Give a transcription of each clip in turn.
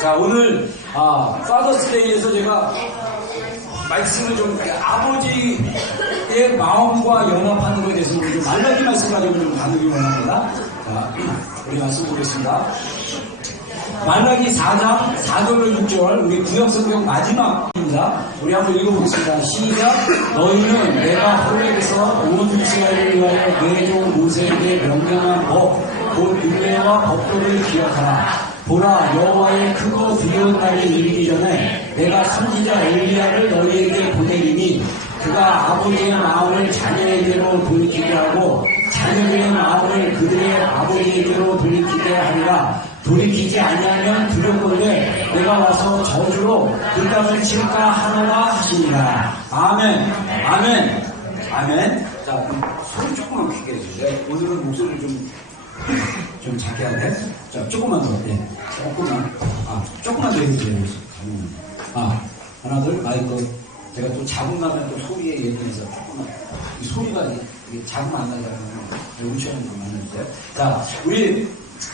자, 오늘 파더스데이에서 제가 말씀을 좀 아버지의 마음과 연합하는 것에 대해서 우리 좀 말라기 말씀 가지고 좀 나누기 원합니다. 자, 우리 말씀 보겠습니다. 말라기 4장 4절로 6절 우리 구약성경 마지막입니다. 우리 한번 읽어보겠습니다. 시작. 너희는 내가 호렙에서 온 이스라엘을 위하여 내 종 모세에게 명령한 법 곧 율례와 법도를 기억하라. 보라, 여호와의 크고 두려운 날이 이르기 전에 내가 선지자 엘리야를 너희에게 보내리니 그가 아버지의 마음을 자녀에게로 돌이키게 하고 자녀들의 마음을 그들의 아버지에게로 돌이키게 하리라. 돌이키지 아니하면 두렵건대 내가 와서 저주로 그 땅을 칠까 하노라 하시니라. 아멘. 아멘. 아멘. 자, 소리 조금만 크게 해주세요. 오늘은 목소리를 좀 작게 하네. 자, 조금만 더. 네. 조금만 더 해주세요. 하나, 둘, 마이크. 제가 또 잡음나면 또 소리에 예민해서 조금만. 이 소리가 이게 잡음 안 나잖아요. 음치하는 것만 해주세요. 자, 우리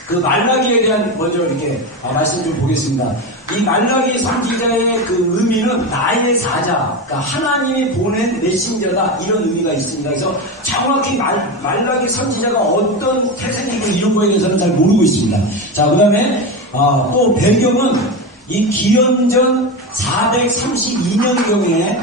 그 말라기에 대한 먼저 이렇게 말씀 좀 보겠습니다. 이 말라기 선지자의 그 의미는 나의 사자, 그러니까 하나님이 보낸 메신저다, 이런 의미가 있습니다. 그래서 정확히 말라기 선지자가 어떤 태생이고 이런 거에 대해서는 잘 모르고 있습니다. 자, 그 다음에 또 배경은 이 기원전 432년경에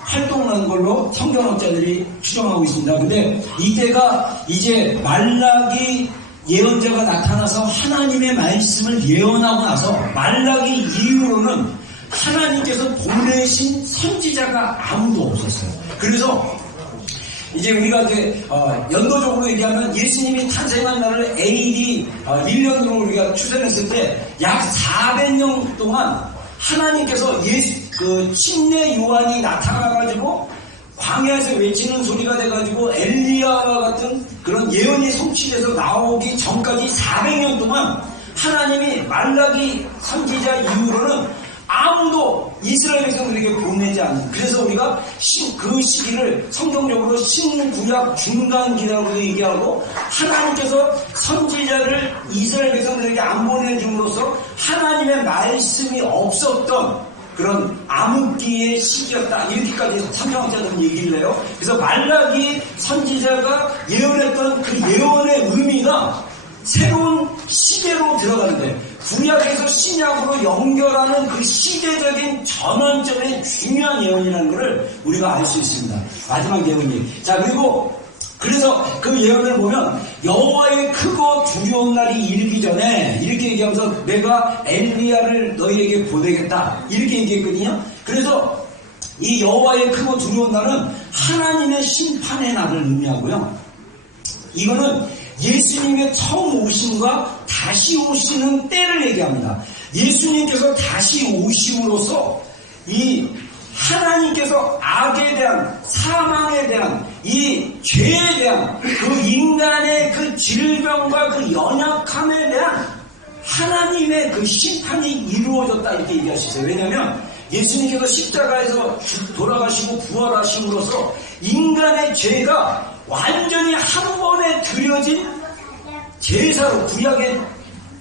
활동하는 걸로 성경학자들이 추정하고 있습니다. 근데 이때가 이제 말라기 예언자가 나타나서 하나님의 말씀을 예언하고 나서 말라기 이후로는 하나님께서 보내신 선지자가 아무도 없었어요. 그래서 이제 우리가 이제 연도적으로 얘기하면 예수님이 탄생한 날을 AD 1년으로 우리가 추산했을 때 약 400년 동안 하나님께서 그 침례 요한이 나타나가지고 광야에서 외치는 소리가 돼가지고 엘리야와 같은 그런 예언이 성취돼서 나오기 전까지 400년 동안 하나님이 말라기 선지자 이후로는 아무도 이스라엘 백성들에게 보내지 않는, 그래서 우리가 그 시기를 성경적으로 신구약 중간기라고 얘기하고 하나님께서 선지자를 이스라엘 백성들에게 안 보내줌으로써 하나님의 말씀이 없었던 그런 암흑기의 시기였다, 이렇게까지 성경학자들은 얘기를 해요. 그래서 말라기 선지자가 예언했던 그 예언의 의미가 새로운 시대로 들어가는데 구약에서 신약으로 연결하는 그 시대적인 전환점의 중요한 예언이라는 것을 우리가 알 수 있습니다. 마지막 예언이. 자, 그리고 그래서 그 예언을 보면 여호와의 크고 두려운 날이 이르기 전에 이렇게 얘기하면서 내가 엘리야를 너희에게 보내겠다, 이렇게 얘기했거든요. 그래서 이 여호와의 크고 두려운 날은 하나님의 심판의 날을 의미하고요. 이거는 예수님의 처음 오심과 다시 오시는 때를 얘기합니다. 예수님께서 다시 오심으로써 이 하나님께서 악에 대한, 사망에 대한, 이 죄에 대한 그 인간의 그 질병과 그 연약함에 대한 하나님의 그 심판이 이루어졌다, 이렇게 얘기하시죠. 왜냐하면 예수님께서 십자가에서 돌아가시고 부활하심으로써 인간의 죄가 완전히 한 번에 드려진 제사로, 구약의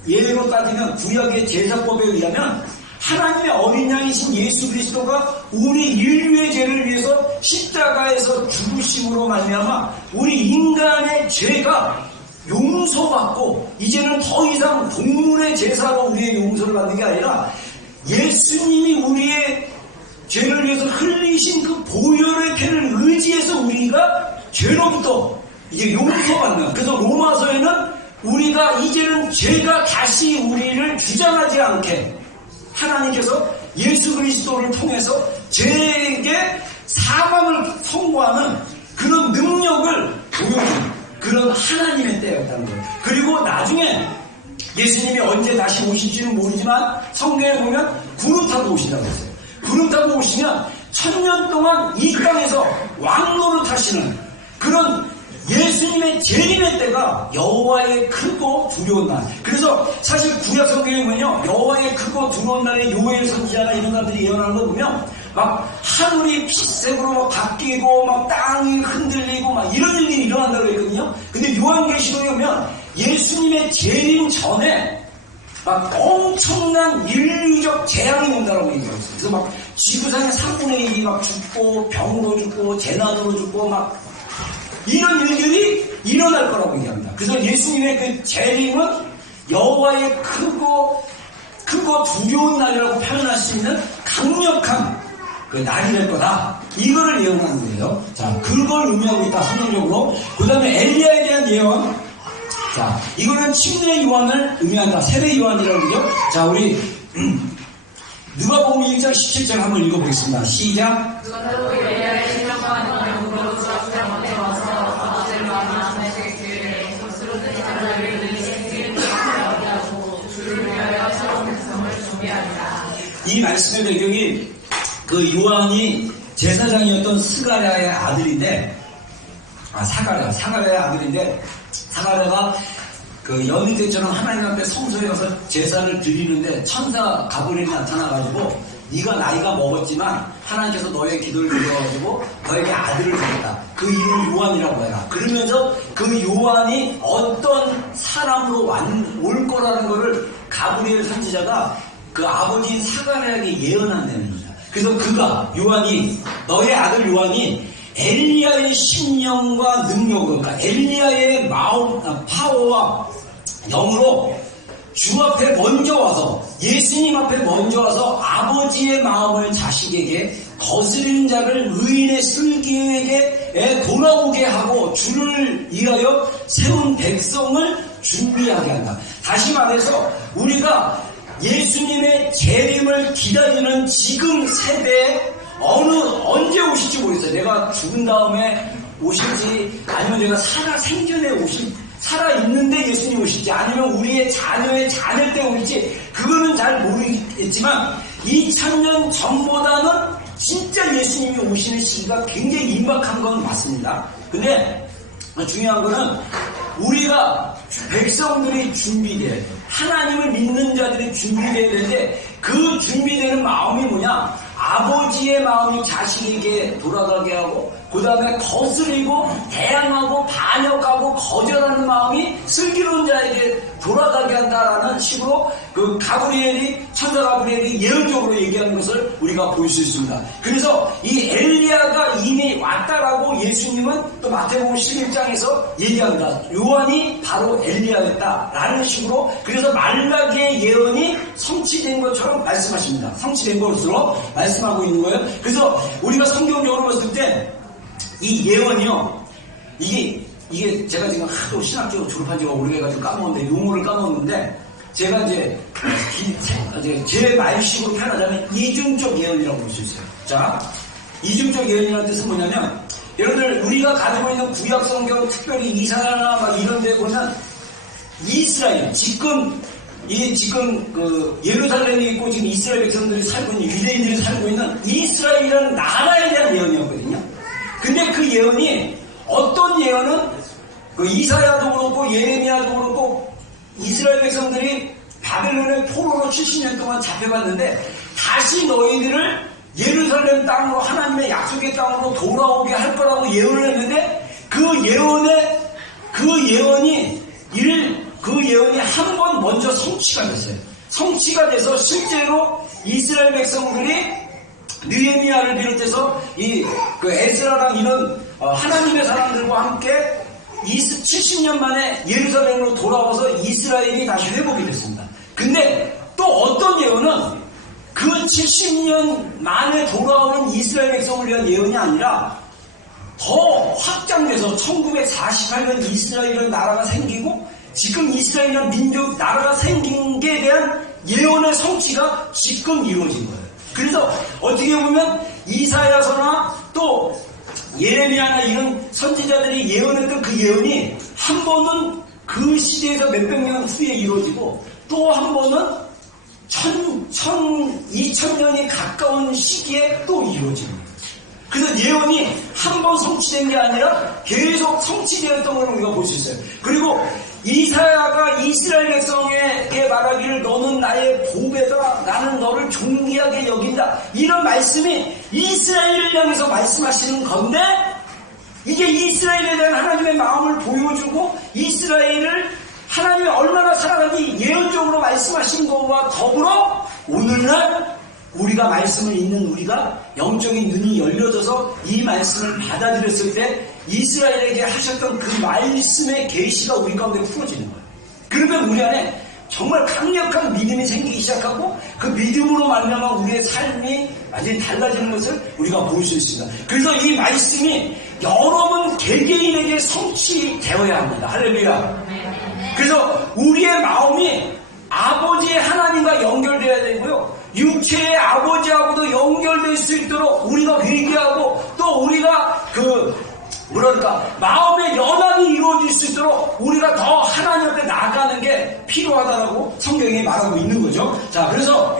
예로 따지면 구약의 제사법에 의하면 하나님의 어린 양이신 예수 그리스도가 우리 인류의 죄를 위해서 십자가에서 죽으심으로 말미암아 우리 인간의 죄가 용서받고 이제는 더 이상 동물의 제사로 우리의 용서를 받는 게 아니라 예수님이 우리의 죄를 위해서 흘리신 그 보혈의 피를 의지해서 우리가 죄로부터 이제 용서받는, 그래서 로마서에는 우리가 이제는 죄가 다시 우리를 주장하지 않게 하나님께서 예수 그리스도를 통해서 죄에게 사망을 선고하는 그런 능력을 보여준 그런 하나님의 때였다는 거예요. 그리고 나중에 예수님이 언제 다시 오실지는 모르지만 성경에 보면 구름 타고 오신다고 했어요. 구름 타고 오시면 1000년 동안 이 땅에서 왕노릇 하시는 그런 예수님의 재림의 때가 여호와의 크고 두려운 날. 그래서 사실 구약 성경에 보면요, 여호와의 크고 두려운 날에 요엘 선지자나 이런 사람들이 예언하는 거 보면 막 하늘이 빛색으로 바뀌고 막 땅이 흔들리고 막 이런 일이 일어난다고 했거든요. 근데 요한계시록에 보면 예수님의 재림 전에 막 엄청난 인류적 재앙이 온다라고 얘기하고 있어요. 그래서 막 지구상의 3분의 1이 막 죽고 병으로 죽고 재난으로 죽고 막 이런 일들이 일어날 거라고 얘기합니다. 그래서 예수님의 그 재림은 여호와의 크고 두려운 날이라고 표현할 수 있는 강력한 그 날이 될 거다. 이거를 예언하는 거예요. 자, 그걸 의미하고 있다, 성경적으로. 그 다음에 엘리야에 대한 예언. 자, 이거는 침례 요한을 의미한다. 세례 요한이라고 그러죠. 자, 우리 누가복음 1장 17절 한번 읽어보겠습니다. 시작. 이 말씀의 배경이 그 요한이 제사장이었던 스가랴의 아들인데, 사가랴의 아들인데, 사가랴가 그 여느 때처럼 하나님 앞에 성소에 가서 제사를 드리는데 천사 가브리엘이 나타나가지고 네가 나이가 먹었지만 하나님께서 너의 기도를 들어가지고 너에게 아들을 주겠다. 그 이름을 요한이라고 해라. 그러면서 그 요한이 어떤 사람으로 올 거라는 거를 가브리엘 선지자가 그 아버지인 사가랴에게 예언한 내용입니다. 그래서 요한이 너의 아들 요한이 엘리야의 심령과 능력으로, 그러니까 엘리야의 마음, 파워와 영으로 주 앞에 먼저 와서, 예수님 앞에 먼저 와서 아버지의 마음을 자식에게, 거스린 자를 의인의 슬기에게 돌아오게 하고 주를 위하여 세운 백성을 준비하게 한다. 다시 말해서 우리가 예수님의 재림을 기다리는 지금 세대에 언제 오실지 모르겠어요. 내가 죽은 다음에 오실지, 아니면 내가 생전에 살아있는데 예수님 오실지, 아니면 우리의 자녀의 자녀 때 오실지, 그거는 잘 모르겠지만 2000년 전보다는 진짜 예수님이 오시는 시기가 굉장히 임박한 건 맞습니다. 근데 중요한 거는 우리가 백성들이 준비돼야 돼. 하나님을 믿는 자들이 준비돼야 되는데, 그 준비되는 마음이 뭐냐? 아버지의 마음이 자식에게 돌아가게 하고, 그 다음에 거스리고 대항하고 반역하고 거절하는 마음이 슬기로운 자에게 돌아가게 한다라는 식으로 그 천사 가브리엘이 예언적으로 얘기하는 것을 우리가 볼 수 있습니다. 그래서 이 엘리야가 이미 왔다라고 예수님은 또 마태복음 11장에서 얘기합니다. 요한이 바로 엘리야였다라는 식으로, 그래서 말라기의 예언이 성취된 것처럼 말씀하십니다. 성취된 것으로 말씀하고 있는 거예요. 그래서 우리가 성경적으로 봤을 때 이 예언이요, 이게 제가 지금 하도 신학적으로 졸업한 지가 오래돼가지고 까먹었는데, 용어를 까먹었는데, 제가 이제 제 말식으로 표현하자면 이중적 예언이라고 볼 수 있어요. 자, 이중적 예언이라는 뜻은 뭐냐면, 여러분들 우리가 가지고 있는 구약 성경, 특별히 이사야나 막 이런 데 보면 이스라엘, 지금 그 예루살렘이 있고 지금 이스라엘 백성들이 살고 있는, 유대인들이 살고 있는 이스라엘이라는 나라에 대한 예언이었거든요. 근데 그 예언이, 어떤 예언은 그 이사야도 그렇고 예레미야도 그렇고 이스라엘 백성들이 바벨론의 포로로 70년 동안 잡혀갔는데 다시 너희들을 예루살렘 땅으로, 하나님의 약속의 땅으로 돌아오게 할 거라고 예언을 했는데, 그 예언이 한 번 먼저 성취가 됐어요. 성취가 돼서 실제로 이스라엘 백성들이 느헤미야를 비롯해서 그 에스라랑 이런 하나님의 사람들과 함께 70년 만에 예루살렘으로 돌아와서 이스라엘이 다시 회복이 됐습니다. 근데 또 어떤 예언은 그 70년 만에 돌아오는 이스라엘 백성을 위한 예언이 아니라 더 확장돼서 1948년 이스라엘이라는 나라가 생기고 지금 이스라엘이라는 민족 나라가 생긴 게 대한 예언의 성취가 지금 이루어진 거예요. 그래서 어떻게 보면 이사야서나 또 예레미야나 이런 선지자들이 예언했던 그 예언이 한 번은 그 시대에서 몇백 년 후에 이루어지고, 또 한 번은 2000년이 가까운 시기에 또 이루어지는 거예요. 그래서 예언이 한 번 성취된 게 아니라 계속 성취되었던 걸 우리가 볼 수 있어요. 그리고 이사야가 이스라엘 백성에게 말하기를 너는 나의 보배다, 나는 너를 존귀하게 여긴다, 이런 말씀이 이스라엘을 향해서 말씀하시는 건데, 이게 이스라엘에 대한 하나님의 마음을 보여주고 이스라엘을 하나님이 얼마나 사랑하는지 예언적으로 말씀하신 것과 더불어 오늘날 우리가 말씀을 읽는 우리가 영적인 눈이 열려져서 이 말씀을 받아들였을 때 이스라엘에게 하셨던 그 말씀의 계시가 우리 가운데 풀어지는 거예요. 그러면 우리 안에 정말 강력한 믿음이 생기기 시작하고 그 믿음으로 말미암아 우리의 삶이 완전히 달라지는 것을 우리가 볼 수 있습니다. 그래서 이 말씀이 여러분 개개인에게 성취되어야 합니다. 할렐루야. 그래서 우리의 마음이 아버지의 하나님과 연결되어야 되고요. 육체의 아버지하고도 연결될 수 있도록 우리가 회개하고 또 우리가 마음의 연합이 이루어질 수 있도록 우리가 더 하나님 앞에 나아가는 게 필요하다라고 성경이 말하고 있는 거죠. 자, 그래서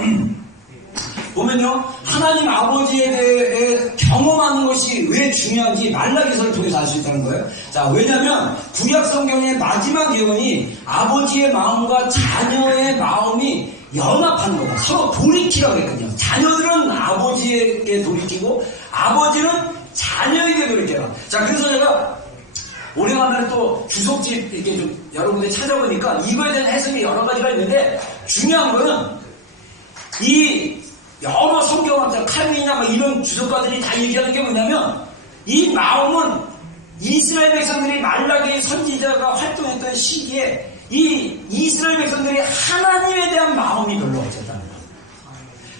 보면요, 하나님 아버지에 대해 경험하는 것이 왜 중요한지 말라기서를 통해서 알 수 있다는 거예요. 자, 왜냐면 구약 성경의 마지막 예언이 아버지의 마음과 자녀의 마음이 연합하는 거다. 서로 돌이키라고 했거든요. 자녀들은 아버지에게 돌이키고 아버지는 자녀에게 돌이켜라. 자, 그래서 제가 오래간만에 또 주석집 이렇게 좀 여러 군데 찾아보니까 이거에 대한 해석이 여러 가지가 있는데 중요한 거는 이 여러 성경학자 칼빈이나 이런 주석가들이 다 얘기하는 게 뭐냐면 이 마음은 이스라엘 백성들이 말라기 선지자가 활동했던 시기에 이 이스라엘 백성들이 하나님에 대한 마음이 별로 없었다는 거예요.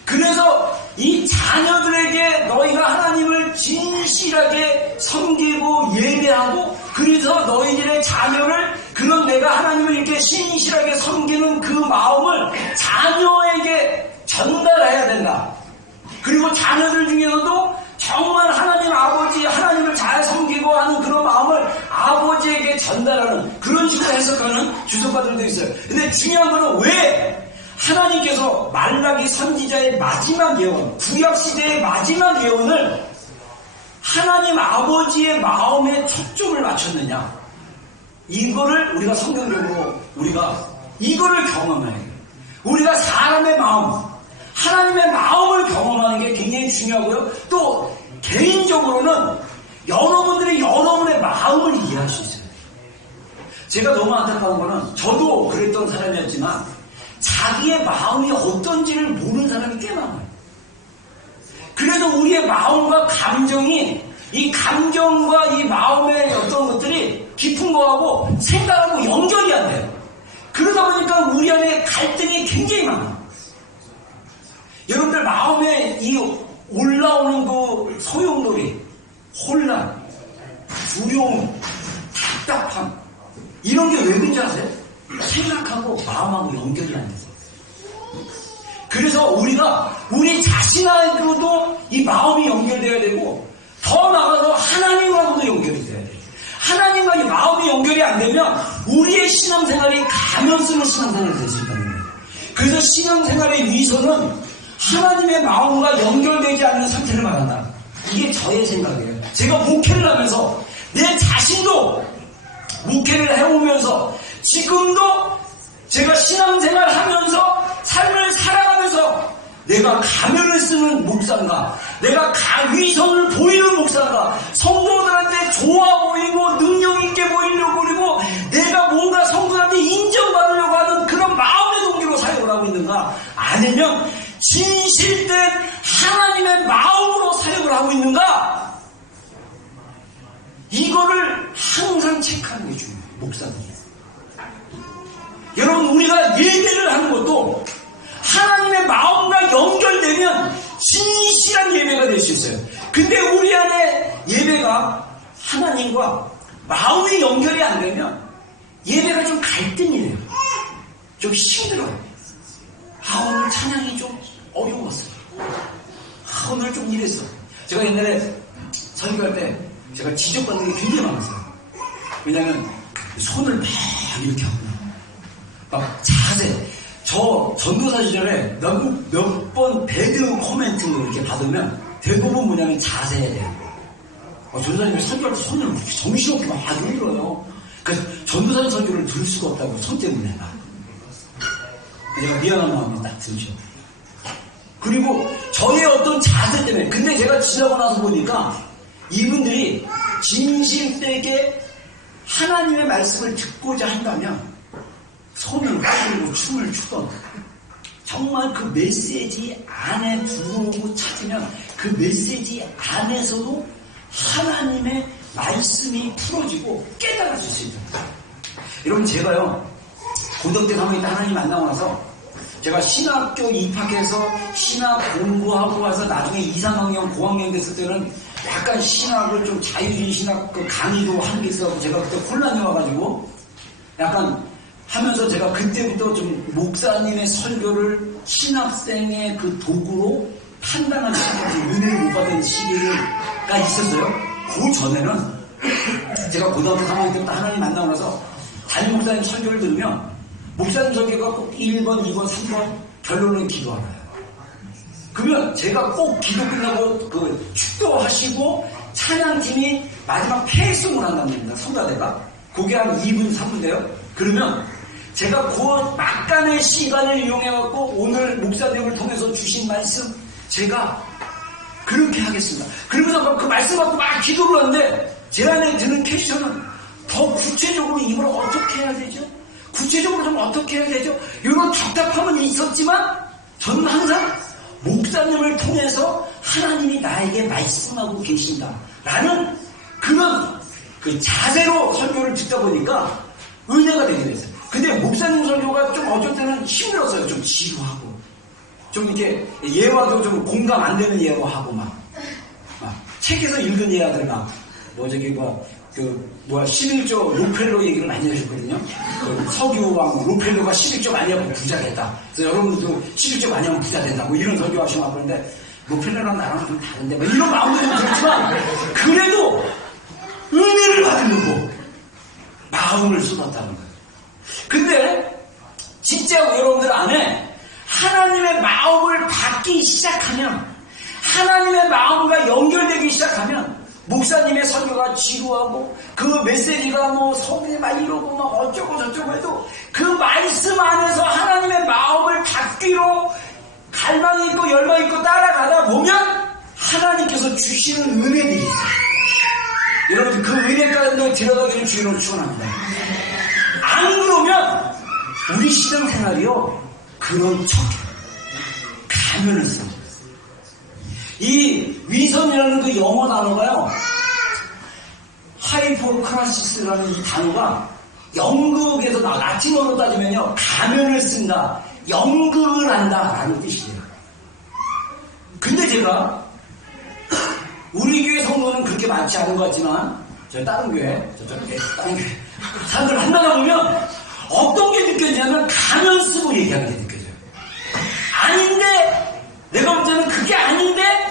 그래서 이 자녀들에게 너희가 하나님을 진실하게 섬기고 예배하고 그래서 너희들의 자녀를 그런 내가 하나님을 이렇게 신실하게 섬기는 그 마음을 자녀에게 전달해야 된다. 그리고 자녀들 중에서도 정말 하나님 아버지 하나님을 잘 섬기고 하는 그런 마음을 아버지에게 전달하는 그런 식으로 해석하는 주석가들도 있어요. 근데 중요한 거는 왜 하나님께서 말라기 선지자의 마지막 예언, 구약시대의 마지막 예언을 하나님 아버지의 마음에 초점을 맞췄느냐. 이거를 우리가 성경적으로 우리가 이거를 경험해야 돼요. 우리가 사람의 마음, 하나님의 마음을 경험하는 게 굉장히 중요하고요. 또 개인적으로는 여러분들이 여러분의 마음을 이해할 수 있어요. 제가 너무 안타까운 거는 저도 그랬던 사람이었지만 자기의 마음이 어떤지를 모르는 사람이 꽤 많아요. 그래서 우리의 마음과 감정이 이 감정과 이 마음의 어떤 것들이 깊은 거하고 생각하고 연결이 안 돼요. 그러다 보니까 우리 안에 갈등이 굉장히 많아요. 여러분들 마음에 이 올라오는 그 소용돌이, 혼란, 두려움, 답답함 이런 게 왜 그런지 아세요? 생각하고 마음하고 연결이 안 돼서. 그래서 우리가 우리 자신하고도 이 마음이 연결돼야 되고 더 나아가서 하나님하고도 연결이 돼야 돼요. 하나님과 이 마음이 연결이 안 되면 우리의 신앙생활이 가면 쓰는 신앙생활이 될 수 있다는 거예요. 그래서 신앙생활의 위선은 하나님의 마음과 연결되지 않는 상태를 말한다. 이게 저의 생각이에요. 제가 목회를 하면서 내 자신도 목회를 해오면서 지금도 제가 신앙생활 하면서 삶을 살아가면서 내가 가면을 쓰는 목사인가, 내가 위선을 보이는 목사인가, 성도들한테 좋아 보이고 능력 있게 보이려고 그리고 내가 뭔가 성도들한테 인정받으려고 하는 그런 마음의 동기로 사역을 하고 있는가, 아니면 진실된 하나님의 마음으로 사역을 하고 있는가, 이거를 항상 체크하는 게 중요해요. 목사님이. 여러분, 우리가 예배를 하는 것도 하나님의 마음과 연결되면 진실한 예배가 될 수 있어요. 근데 우리 안에 예배가 하나님과 마음이 연결이 안 되면 예배가 좀 갈등이 돼요. 좀 힘들어요. 오늘 찬양이 좀 어려웠어. 오늘 좀 이랬어. 제가 옛날에 설교할 때 제가 지적받는 게 굉장히 많았어요. 왜냐면 손을 막 이렇게 하고 막 자세. 저 전도사 시절에 몇 번 배드 코멘트 이렇게 받으면 대부분 뭐냐면 자세에 대한 거. 전도사님이 설교할 때 손을 이렇게 정신없게 막 흔들어요. 그래서 전도사님 설교를 들을 수가 없다고 손 때문에 막. 제가 미안한 마음이 딱 들죠. 그리고 저의 어떤 자세 때문에. 근데 제가 지나고 나서 보니까 이분들이 진실되게 하나님의 말씀을 듣고자 한다면 손을 흔들고 춤을 추던 정말 그 메시지 안에 들어오고 찾으면 그 메시지 안에서도 하나님의 말씀이 풀어지고 깨달아질 수 있습니다. 여러분 제가요 고등학교 3학년 때 하나님 만나고 나서 제가 신학교 입학해서 신학 공부하고 와서 나중에 2, 3학년 고학년 됐을 때는 약간 신학을 좀 자유주의 신학 그 강의도 하는 게 있어서 제가 그때 혼란이 와가지고 약간 하면서 제가 그때부터 좀 목사님의 설교를 신학생의 그 도구로 판단하는 시기를 은혜를 못 받은 시기가 있었어요. 그 전에는 제가 고등학교 3학년 때부터 하나님 만나고 나서 담임 목사님 설교를 들으면 목사님 설교가 꼭 1번, 2번, 3번 결론은 기도하나요. 그러면 제가 꼭 기도 끝나고 그 축도하시고 찬양팀이 마지막 패송을 한다는 겁니다. 성가대가. 그게 한 2분, 3분인데요. 그러면 제가 그 막간의 시간을 이용해갖고 오늘 목사님을 통해서 주신 말씀 제가 그렇게 하겠습니다. 그러면서 그 말씀 갖고 막 기도를 하는데 제 안에 드는 퀘스천은 더 구체적으로 이걸 어떻게 해야 되죠? 구체적으로 좀 어떻게 해야 되죠? 이런 답답함은 있었지만 저는 항상 목사님을 통해서 하나님이 나에게 말씀하고 계신다라는 그런 그 자세로 설교를 듣다 보니까 은혜가 되게 됐어요. 근데 목사님 설교가 좀 어쩔 때는 힘들었어요. 좀 지루하고 좀 이렇게 예화도 좀 공감 안 되는 예화하고 막 책에서 읽은 예화들 막 뭐 저기 뭐 그 뭐야 11조 로펠로 얘기를 많이 해주거든요. 그 석유왕 로펠로가 11조 많이 하면 부자 됐다. 그래서 여러분들도 11조 많이 하면 부자 된다. 뭐 이런 설교하시면 그런데 로펠로랑 나랑 좀 다른데 뭐 이런 마음도 좀 그렇지만 그래도 은혜를 받으려고 마음을 쏟았다는 거예요. 근데 진짜 여러분들 안에 하나님의 마음을 받기 시작하면 하나님의 마음과 연결되기 시작하면 목사님의 설교가 지루하고 그 메시지가 뭐 성에 막 이러고 막 어쩌고 저쩌고 해도 그 말씀 안에서 하나님의 마음을 받기로 갈망이 있고 열망이 있고 따라가다 보면 하나님께서 주시는 은혜들이 있어요. 여러분 그 은혜 가운데 들어가기를 주님으로 축원합니다. 안 그러면 우리 신앙생활이요 그런 척해 가면을 씁니다. 이 위선이라는 그 영어 단어가요 하이포크라시스라는 이 단어가 연극에서 라틴어로 따지면요 가면을 쓴다 연극을 한다 라는 뜻이에요. 근데 제가 우리 교회 성도는 그렇게 많지 않은 것 같지만 저 다른 교회 다른 교회 사람들 만나다 보면 어떤 게 느껴지냐면 가면 쓰고 얘기하는 게 느껴져요. 아닌데 내가 볼 때는 그게 아닌데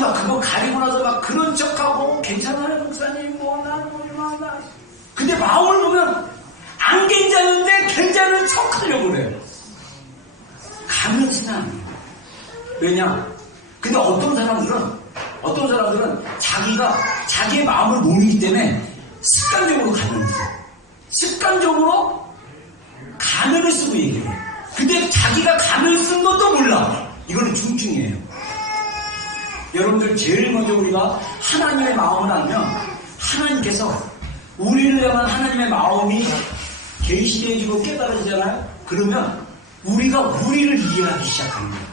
막 그거 가리고 나서 막 그런 척하고 괜찮아요 목사님 나 근데 마음을 보면 안 괜찮은데 괜찮은 척하려고 그래요. 가면 쓰나 왜냐 근데 어떤 사람들은 자기가 자기의 마음을 모르기 때문에 습관적으로 가면을 써요. 습관적으로 가면을 쓰고 얘기해요. 근데 자기가 가면을 쓴 것도 몰라. 이거는 중증이에요. 여러분들 제일 먼저 우리가 하나님의 마음을 알면 하나님께서 우리를 향한 하나님의 마음이 계시되어지고 깨달아지잖아요. 그러면 우리가 우리를 이해하기 시작하는 거예요.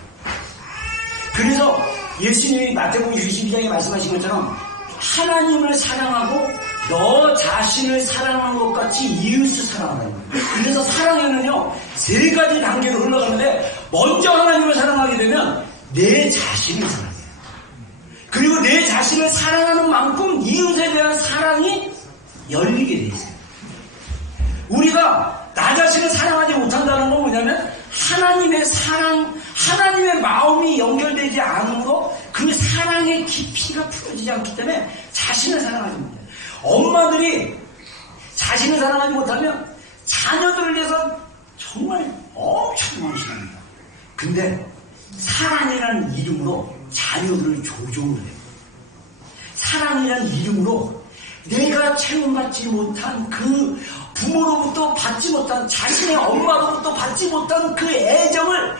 그래서 예수님이 마태복음 22장에 말씀하신 것처럼 하나님을 사랑하고 너 자신을 사랑하는 것 같이 이웃을 사랑하는 거예요. 그래서 사랑에는요 3가지 단계로 흘러가는데 먼저 하나님을 사랑하게 되면 내 자신을 사랑해요. 그리고 내 자신을 사랑하는 만큼 이웃에 대한 사랑이 열리게 돼 있어요. 우리가 나 자신을 사랑하지 못한다는 건 뭐냐면 하나님의 사랑, 하나님의 마음이 연결되지 않으므로 그 사랑의 깊이가 풀어지지 않기 때문에 자신을 사랑하지 못해요. 엄마들이 자신을 사랑하지 못하면 자녀들을 위해서 정말 엄청 많습니다. 근데 사랑이라는 이름으로 자녀들을 조종을 해요. 사랑이라는 이름으로 내가 체험받지 못한 그 부모로부터 받지 못한 자신의 엄마로부터 받지 못한 그 애정을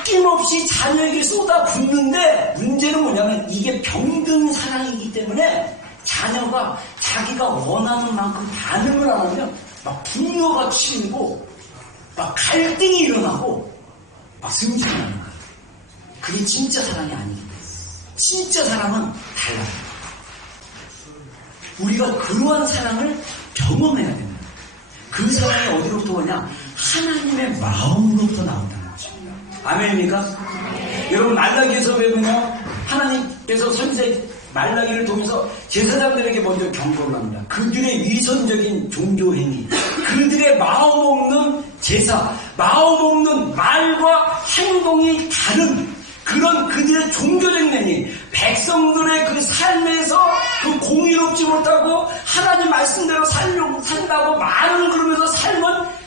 아낌없이 자녀에게 쏟아붓는데 문제는 뭐냐면 이게 병든 사랑이기 때문에 자녀가 자기가 원하는 만큼 반응을 안 하면 막 분노가 치밀고 막 갈등이 일어나고 막 승질이 나는 거예요. 그게 진짜 사랑이 아니에요. 진짜 사랑은 달라요. 우리가 그러한 사랑을 경험해야 됩니다. 그 사랑이 어디로부터 오냐? 하나님의 마음으로부터 나온다는 거죠. 아멘입니까? 여러분 말라기에서 보면요, 하나님께서 선지자 말라기를 통해서 제사장들에게 먼저 경고를 합니다. 그들의 위선적인 종교행위, 그들의 마음 없는 제사, 마음 없는 말과 행동이 다른 그런 그들의 종교적 행위, 백성들의 그 삶에서 그 공의롭지 못하고 하나님 말씀대로 산다고 말은 그러면서 삶은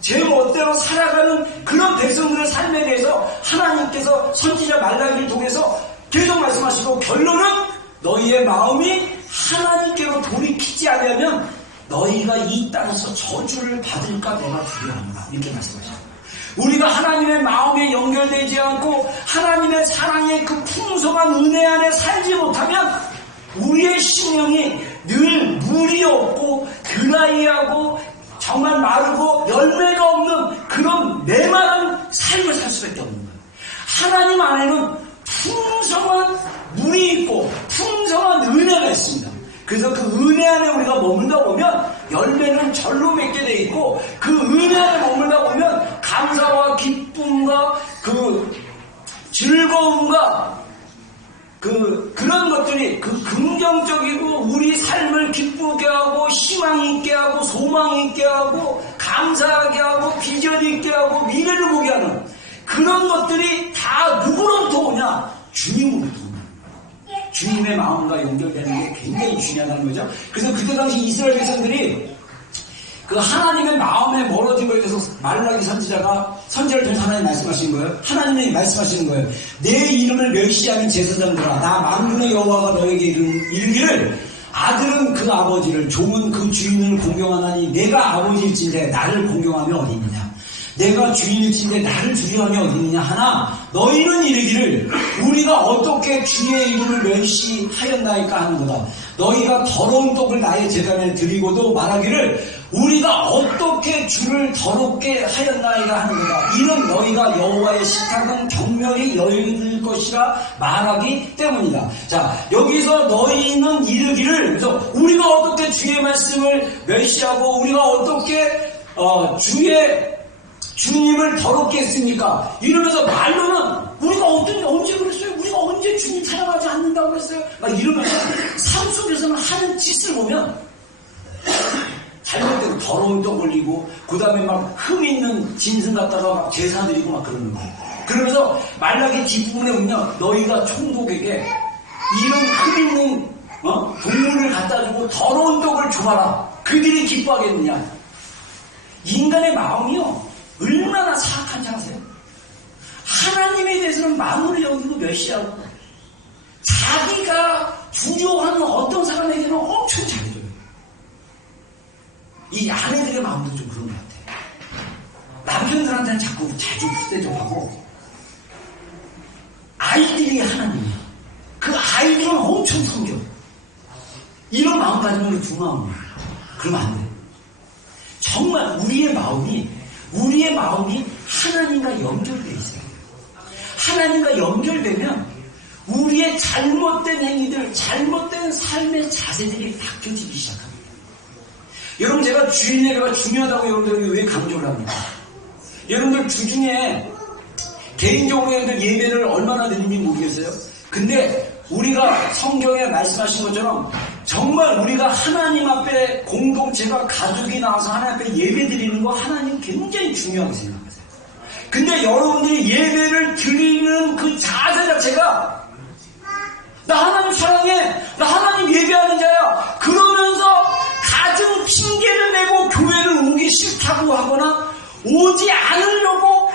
제 멋대로 살아가는 그런 백성들의 삶에 대해서 하나님께서 선지자 말라기를 통해서 계속 말씀하시고, 결론은 너희의 마음이 하나님께로 돌이키지 않으면 너희가 이 땅에서 저주를 받을까 내가 두려워한다, 이렇게 말씀하셨어요. 우리가 하나님의 마음에 연결되지 않고 하나님의 사랑의 그 풍성한 은혜 안에 살지 못하면 우리의 심령이 늘 물이 없고 드라이하고 정말 마르고 열매가 없는 그런 메마른 삶을 살 수밖에 없는 거예요. 하나님 안에는 풍성한 물이 있고 풍성한 은혜가 있습니다. 그래서 그 은혜 안에 우리가 머물다 보면 열매는 절로 맺게 돼 있고, 그 은혜 안에 머물다 보면 감사와 기쁨과 그 즐거움과 그런 것들이 그 긍정적이고 우리 삶을 기쁘게 하고 희망 있게 하고 소망 있게 하고 감사하게 하고 비전 있게 하고 미래를 보게 하는 그런 것들이 다 누구로부터 오냐? 주님으로부터 오냐. 주님의 마음과 연결되는 게 굉장히 중요하다는 거죠. 그래서 그때 당시 이스라엘 백성들이 그 하나님의 마음에 멀어진 것에 대해서 말라기 선지자를 통해서 하나님 말씀하신 거예요. 하나님이 말씀하시는 거예요. 내 이름을 멸시하는 제사장들아, 나 만군의 여호와가 너에게 이르기를 아들은 그 아버지를, 종은 그 주인을 공경하나니 내가 아버지일진데 나를 공경하며 어디느냐? 내가 주인일진데 나를 두려워하며 어디느냐 하나 너희는 이르기를 우리가 어떻게 주의 이름을 멸시하였나이까 하는 거다. 너희가 더러운 떡을 나의 제단에 드리고도 말하기를 우리가 어떻게 주를 더럽게 하였나이까 하는 거다. 이는 너희가 여호와의 식탁은 경멸이 열릴 것이라 말하기 때문이다. 자, 여기서 너희는 이르기를, 그래서 우리가 어떻게 주의 말씀을 멸시하고 우리가 어떻게 주님을 더럽게 했습니까? 이러면서 말로는 우리가 언제 그랬어요? 우리가 언제 주님 사랑하지 않는다고 그랬어요? 막 이러면서 삶 속에서는 하는 짓을 보면 잘못되고 더러운 떡 올리고 그 다음에 막 흠 있는 짐승 갖다가 막 제사 드리고 막 그러는 거예요. 그러면서 말라기 뒷부분에 보면 너희가 총독에게 이런 흠 있는 동물을 갖다 주고 더러운 떡을 줘봐라. 그들이 기뻐하겠느냐? 인간의 마음이요, 얼마나 사악한지 아세요? 하나님에 대해서는 마음을 여기고 멸시하고 자기가 두려워하는 어떤 사람에게는 엄청 잘해줘요. 이 아내들의 마음도 좀 그런 것 같아요. 남편들한테는 자꾸 자주 푸대접하고 아이들이 하나님이야. 그 아이들은 엄청 섬겨. 이런 마음 가지면 두 마음이에요. 그러면 안 돼요. 정말 우리의 마음이 하나님과 연결되어 있어요. 하나님과 연결되면 우리의 잘못된 행위들, 잘못된 삶의 자세들이 바뀌어지기 시작합니다. 여러분, 제가 주일 예배가 중요하다고 여러분들에게 왜 강조를 합니까? 여러분들 주중에 개인적으로 예배를 얼마나 드리는지 모르겠어요. 근데 우리가 성경에 말씀하신 것처럼 정말 우리가 하나님 앞에 공동체가 가족이 나와서 하나님 앞에 예배 드리는 거 하나님 굉장히 중요하게 생각하세요. 근데 여러분들이 예배를 드리는 그 자세 자체가 나 하나님 사랑해, 나 하나님 예배하는 자야 그러면서 가정 핑계를 내고 교회를 오기 싫다고 하거나 오지 않으려고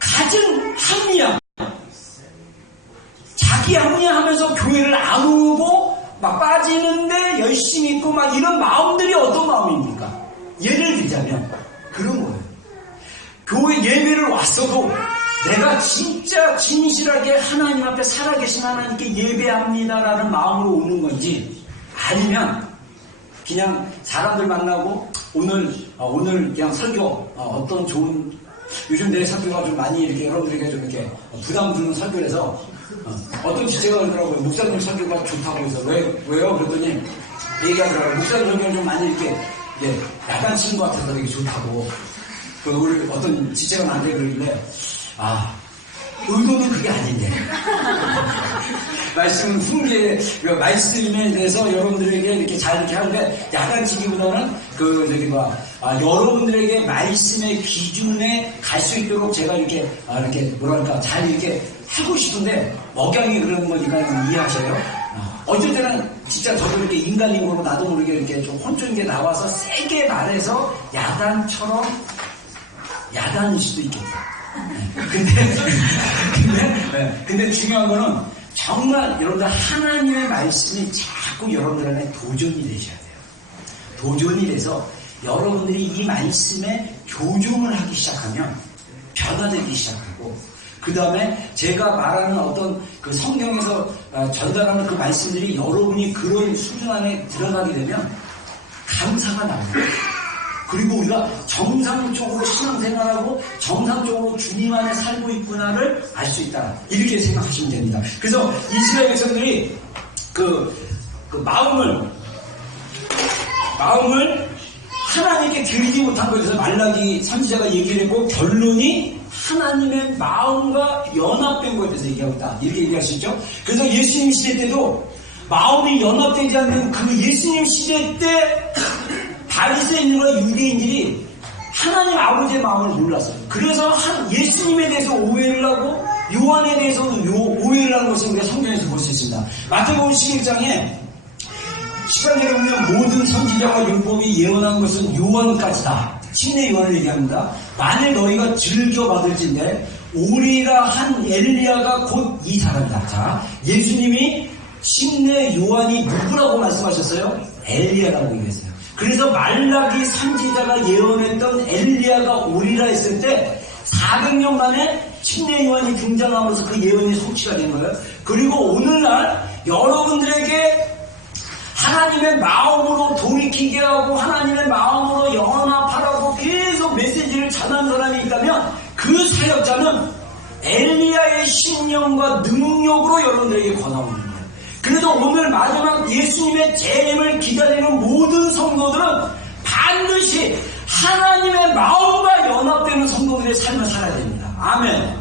가정 합리화, 자기 합리화하면서 교회를 안 오고 막 빠지는데 열심히 있고 막 이런 마음들이 어떤 마음입니까? 예를 들자면 그런 거예요. 교회 예배를 왔어도 내가 진짜 진실하게 하나님 앞에 살아계신 하나님께 예배합니다라는 마음으로 오는 건지, 아니면 그냥 사람들 만나고 오늘 그냥 설교, 어떤 좋은, 요즘 내 설교가 좀 많이 이렇게 여러분들에게 좀 이렇게 부담 주는 설교라서, 어떤 지체가 그러더라고요. 목사님 설교가 좋다고 해서, 왜요? 그랬더니 얘기하더라고요. 목사님 설교는 좀 많이 이렇게, 야단 치는 것 같아서 이게 좋다고. 우리 어떤 지체가 나한테 그러길래, 의도는 그게 아닌데. 말씀 훈계, 말씀에 대해서 여러분들에게 이렇게 잘 이렇게 하는데, 야단치기보다는 여러분들에게 말씀의 기준에 갈 수 있도록 제가 이렇게 뭐랄까, 잘 이렇게 하고 싶은데, 억양이 그러는 거니까 이해하셔요. 어쩔 때는 진짜 저도 이렇게 인간이고 나도 모르게 이렇게 좀 혼쭐게 나와서 세게 말해서 야단일 수도 있겠다. 근데 중요한 거는 정말 여러분들 하나님의 말씀이 자꾸 여러분들 안에 도전이 되셔야 돼요. 도전이 돼서 여러분들이 이 말씀에 교정을 하기 시작하면 변화되기 시작하고, 그 다음에 제가 말하는 어떤 그 성경에서 전달하는 그 말씀들이 여러분이 그런 수준 안에 들어가게 되면 감사가 나옵니다. 그리고 우리가 정상적으로 신앙생활하고 정상적으로 주님 안에 살고 있구나를 알 수 있다. 이렇게 생각하시면 됩니다. 그래서 이스라엘 백성들이 그 마음을 하나님께 드리지 못한 것에 대해서 말라기 선지자가 얘기를 했고, 결론이 하나님의 마음과 연합된 것에 대해서 얘기하고 있다. 이렇게 얘기할 수 있죠. 그래서 예수님 시대 때도 마음이 연합되지 않는 그 예수님 시대 때 바리새인과 유대인들이 하나님 아버지의 마음을 몰랐어요. 그래서 예수님에 대해서 오해를 하고 요한에 대해서도 오해를 하는 것을 우리가 성경에서 볼 수 있습니다. 마태복음 11장에 10장에 보면 모든 선지자와 율법이 예언한 것은 요한까지다. 신의 요한을 얘기합니다. 만일 너희가 즐겨받을진대 오리라 한 엘리야가 곧 이 사람이다. 자, 예수님이 신의 요한이 누구라고 말씀하셨어요? 엘리야라고 얘기했어요. 그래서 말라기 선지자가 예언했던 엘리야가 오리라 했을 때 400년 만에 신의 요한이 등장하면서 그 예언이 성취가 된 거예요. 그리고 오늘날 여러분들에게 하나님의 마음으로 돌이키게 하고 하나님의 마음으로 연합하라고 계속 메시지를 전하는 사람이 있다면 그 사역자는 엘리야의 신령과 능력으로 여러분들에게 권하고 있는 거예요. 그래서 오늘 마지막 예수님의 재림을 기다리는 모든 성도들은 반드시 하나님의 마음과 연합되는 성도들의 삶을 살아야 됩니다. 아멘.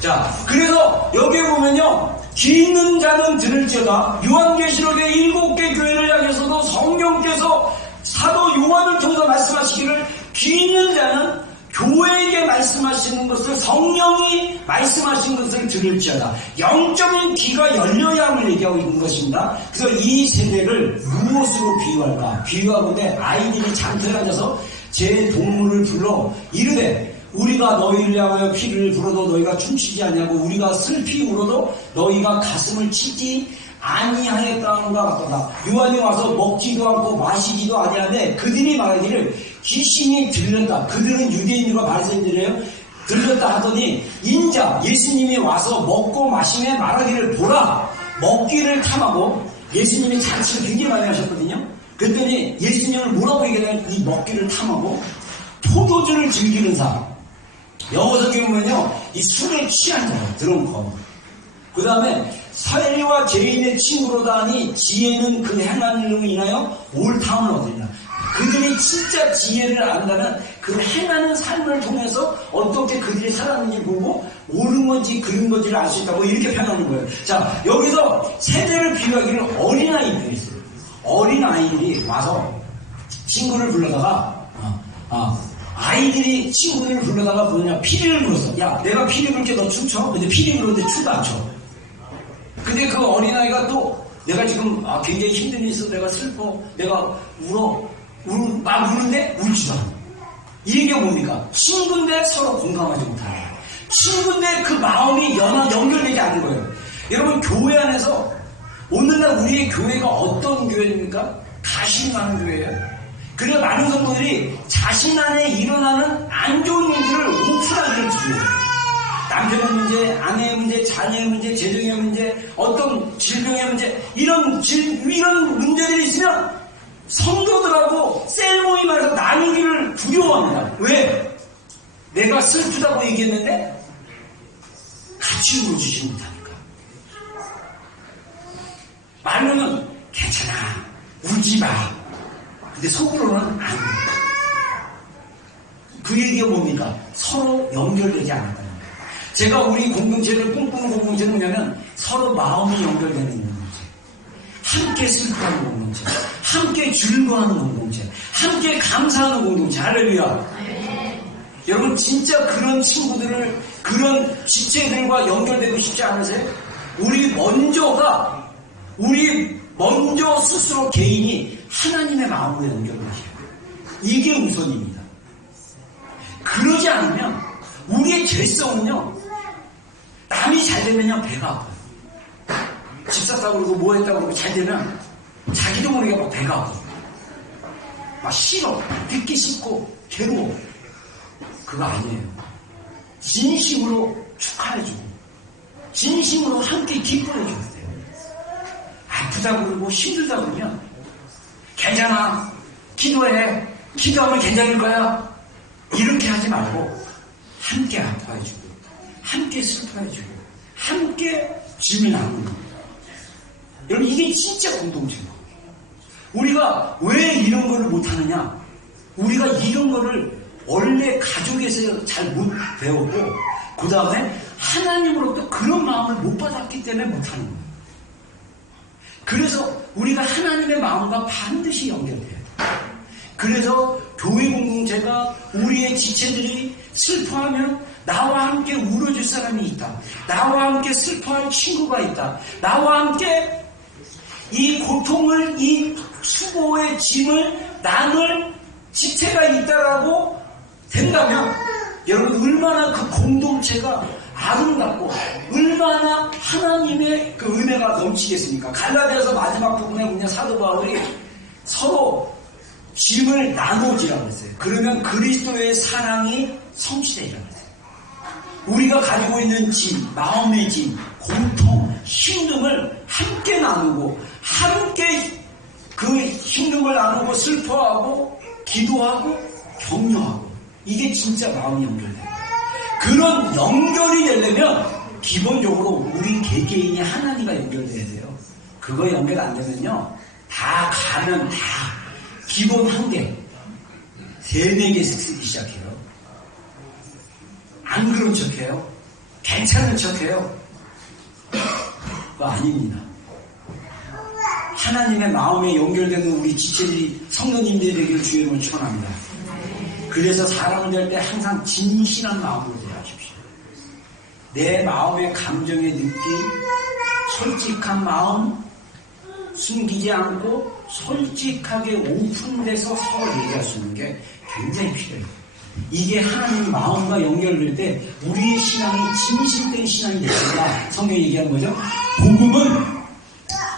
자, 그래서 여기에 보면요, 귀 있는 자는 들을지어다. 요한계시록의 7개 교회를 향해서도 성령께서 사도 요한을 통해서 말씀하시기를, 귀 있는 자는 교회에게 말씀하시는 것을, 성령이 말씀하신 것을 들을지어다. 영적인 귀가 열려야 함을 얘기하고 있는 것입니다. 그래서 이 세대를 무엇으로 비유할까? 비유하건대 아이들이 장터에 앉아서 제 동물을 불러 이르되 우리가 너희를 향하여 피를 불어도 너희가 춤추지 않냐고, 우리가 슬피 울어도 너희가 가슴을 치지 아니하였다는가 같도다. 요한이 와서 먹지도 않고 마시지도 아니하는데 그들이 말하기를 귀신이 들렸다. 그들은 유대인들과 바리새인들이에요. 들렸다 하더니 인자 예수님이 와서 먹고 마시며 말하기를 보라, 먹기를 탐하고. 예수님이 잔치를 굉장히 많이 하셨거든요. 그랬더니 예수님을 뭐라고 얘기하냐면 이 먹기를 탐하고 포도주를 즐기는 사람. 영어 성경에 보면요, 이 술에 취한 자예요. 드렁커. 그 다음에 사리와 죄인의 친구로다 하니 지혜는 그 행한 일로 인하여 옳다함을 얻으리라. 그들이 진짜 지혜를 안다면 그 행하는 삶을 통해서 어떻게 그들이 살았는지 보고 옳은 건지 그른 건지를 알 수 있다고 이렇게 표현하는 거예요. 자, 여기서 세대를 비유하기를 어린아이 비유했어요. 어린아이들이 와서 친구를 불러다가 아이들이 친구들을 불러다가 뭐냐, 피리를 불었어. 야, 내가 피리 불게 너 춤춰? 근데 피리 부르는데 춤도 안 춰. 근데 그 어린아이가 또 내가 지금 굉장히 힘든 일이 있어, 내가 슬퍼, 내가 막 우는데 울지도 않아. 이게 뭡니까? 친구인데 서로 공감하지 못하는 거예요. 친구인데 그 마음이 연결되지 않는 거예요. 여러분, 교회 안에서 오늘날 우리의 교회가 어떤 교회입니까? 가식 많은 교회예요. 그래서 많은 성도들이 자신 안에 일어나는 안 좋은 일들을 오픈하기를 두려워해요. 남편의 문제, 아내의 문제, 자녀의 문제, 재정의 문제, 어떤 질병의 문제, 이런 문제들이 있으면 성도들하고 셀모이 말해서 나누기를 두려워합니다. 왜? 내가 슬프다고 얘기했는데 같이 울어주지 못하니까. 말로는 괜찮아, 울지 마. 근데 속으로는 안 울어. 그 얘기가 뭡니까? 서로 연결되지 않았다는 거예요. 제가 우리 공동체를 꿈꾸는 공동체는 뭐냐면 서로 마음이 연결되는 공동체, 함께 슬퍼하는 공동체, 함께 즐거워하는 공동체, 함께 감사하는 공동체. 할렐루야. 여러분 진짜 그런 친구들을, 그런 지체들과 연결되고 싶지 않으세요? 우리 먼저 스스로 개인이 하나님의 마음으로 연결되셔야 돼요. 이게 우선입니다. 그러지 않으면 우리의 죄성은요, 남이 잘 되면요 배가 아파요. 집 샀다고 그러고 뭐 했다고 그러고 잘 되면 자기도 모르게 막 배가 아파요. 막 싫어, 듣기 싫고 괴로워. 그거 아니에요. 진심으로 축하해주고 진심으로 함께 기뻐해줘야 돼요. 아프다고 그러고 힘들다고 그러면 괜찮아, 기도해, 기도하면 괜찮을 거야, 이렇게 하지 말고 함께 아파해주고 함께 슬퍼해주고 함께 짐을 나누는 거예요. 여러분 이게 진짜 공동체예요. 우리가 왜 이런 거를 못하느냐? 우리가 이런 거를 원래 가족에서 잘 못 배웠고 그 다음에 하나님으로부터 그런 마음을 못 받았기 때문에 못하는 거예요. 그래서 우리가 하나님의 마음과 반드시 연결돼야 돼요. 그래서 교회 공동체가 우리의 지체들이 슬퍼하면 나와 함께 울어줄 사람이 있다, 나와 함께 슬퍼할 친구가 있다, 나와 함께 이 고통을, 이 수고의 짐을 나눌 지체가 있다라고 된다면 여러분 얼마나 그 공동체가 아름답고 얼마나 하나님의 그 은혜가 넘치겠습니까? 갈라디아서 마지막 부분에 보면 사도 바울이 서로 짐을 나누지라고 했어요. 그러면 그리스도의 사랑이 성취되리라고 했어요. 우리가 가지고 있는 짐, 마음의 짐, 고통, 힘듦을 함께 나누고 함께 그 힘듦을 나누고 슬퍼하고 기도하고 격려하고, 이게 진짜 마음이 연결돼요. 그런 연결이 되려면 기본적으로 우리 개개인이 하나님과 연결돼야 돼요. 그거 연결 안 되면요, 다 가면 다 기본 한 개, 3-4개 쓰기 시작해요. 안 그런 척해요. 괜찮은 척해요. 그거 아닙니다. 하나님의 마음에 연결되는 우리 지체들이 성도님들이 되기를 주의 이름으로 축원합니다. 그래서 사람을 될 때 항상 진실한 마음으로 대하십시오. 내 마음의 감정의 느낌, 솔직한 마음, 숨기지 않고 솔직하게 오픈돼서 서로 얘기할 수 있는 게 굉장히 필요해요. 이게 하나님 마음과 연결될 때 우리의 신앙이 진실된 신앙이 되니까 성경이 얘기하는 거죠. 복음은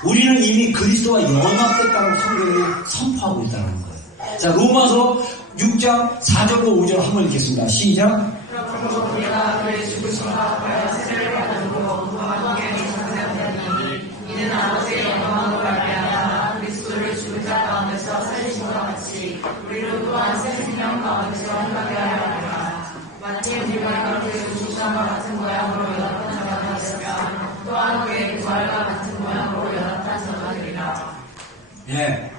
우리는 이미 그리스도와 연합됐다고 성경이 선포하고 있다는 거예요. 자, 로마서 6장 4절로 5절 한번 읽겠습니다. 시작. 그러므로 우리가 그의 죽으심과 그의 세례를 받으므로 그와 함께 장세하니 이는 아버지의 영광으로 말미암아 그리스도를 죽은 자 가운데서 살리심과 같이 우리를 또한 새 생명 가운데서 행하게 하려 합니다. 마치 우리가 그의 죽으심과 같은 모양으로 연합한 자가 되었으면 또한 그의 부활과 같은 모양으로 연합한 자가 되리라. 예.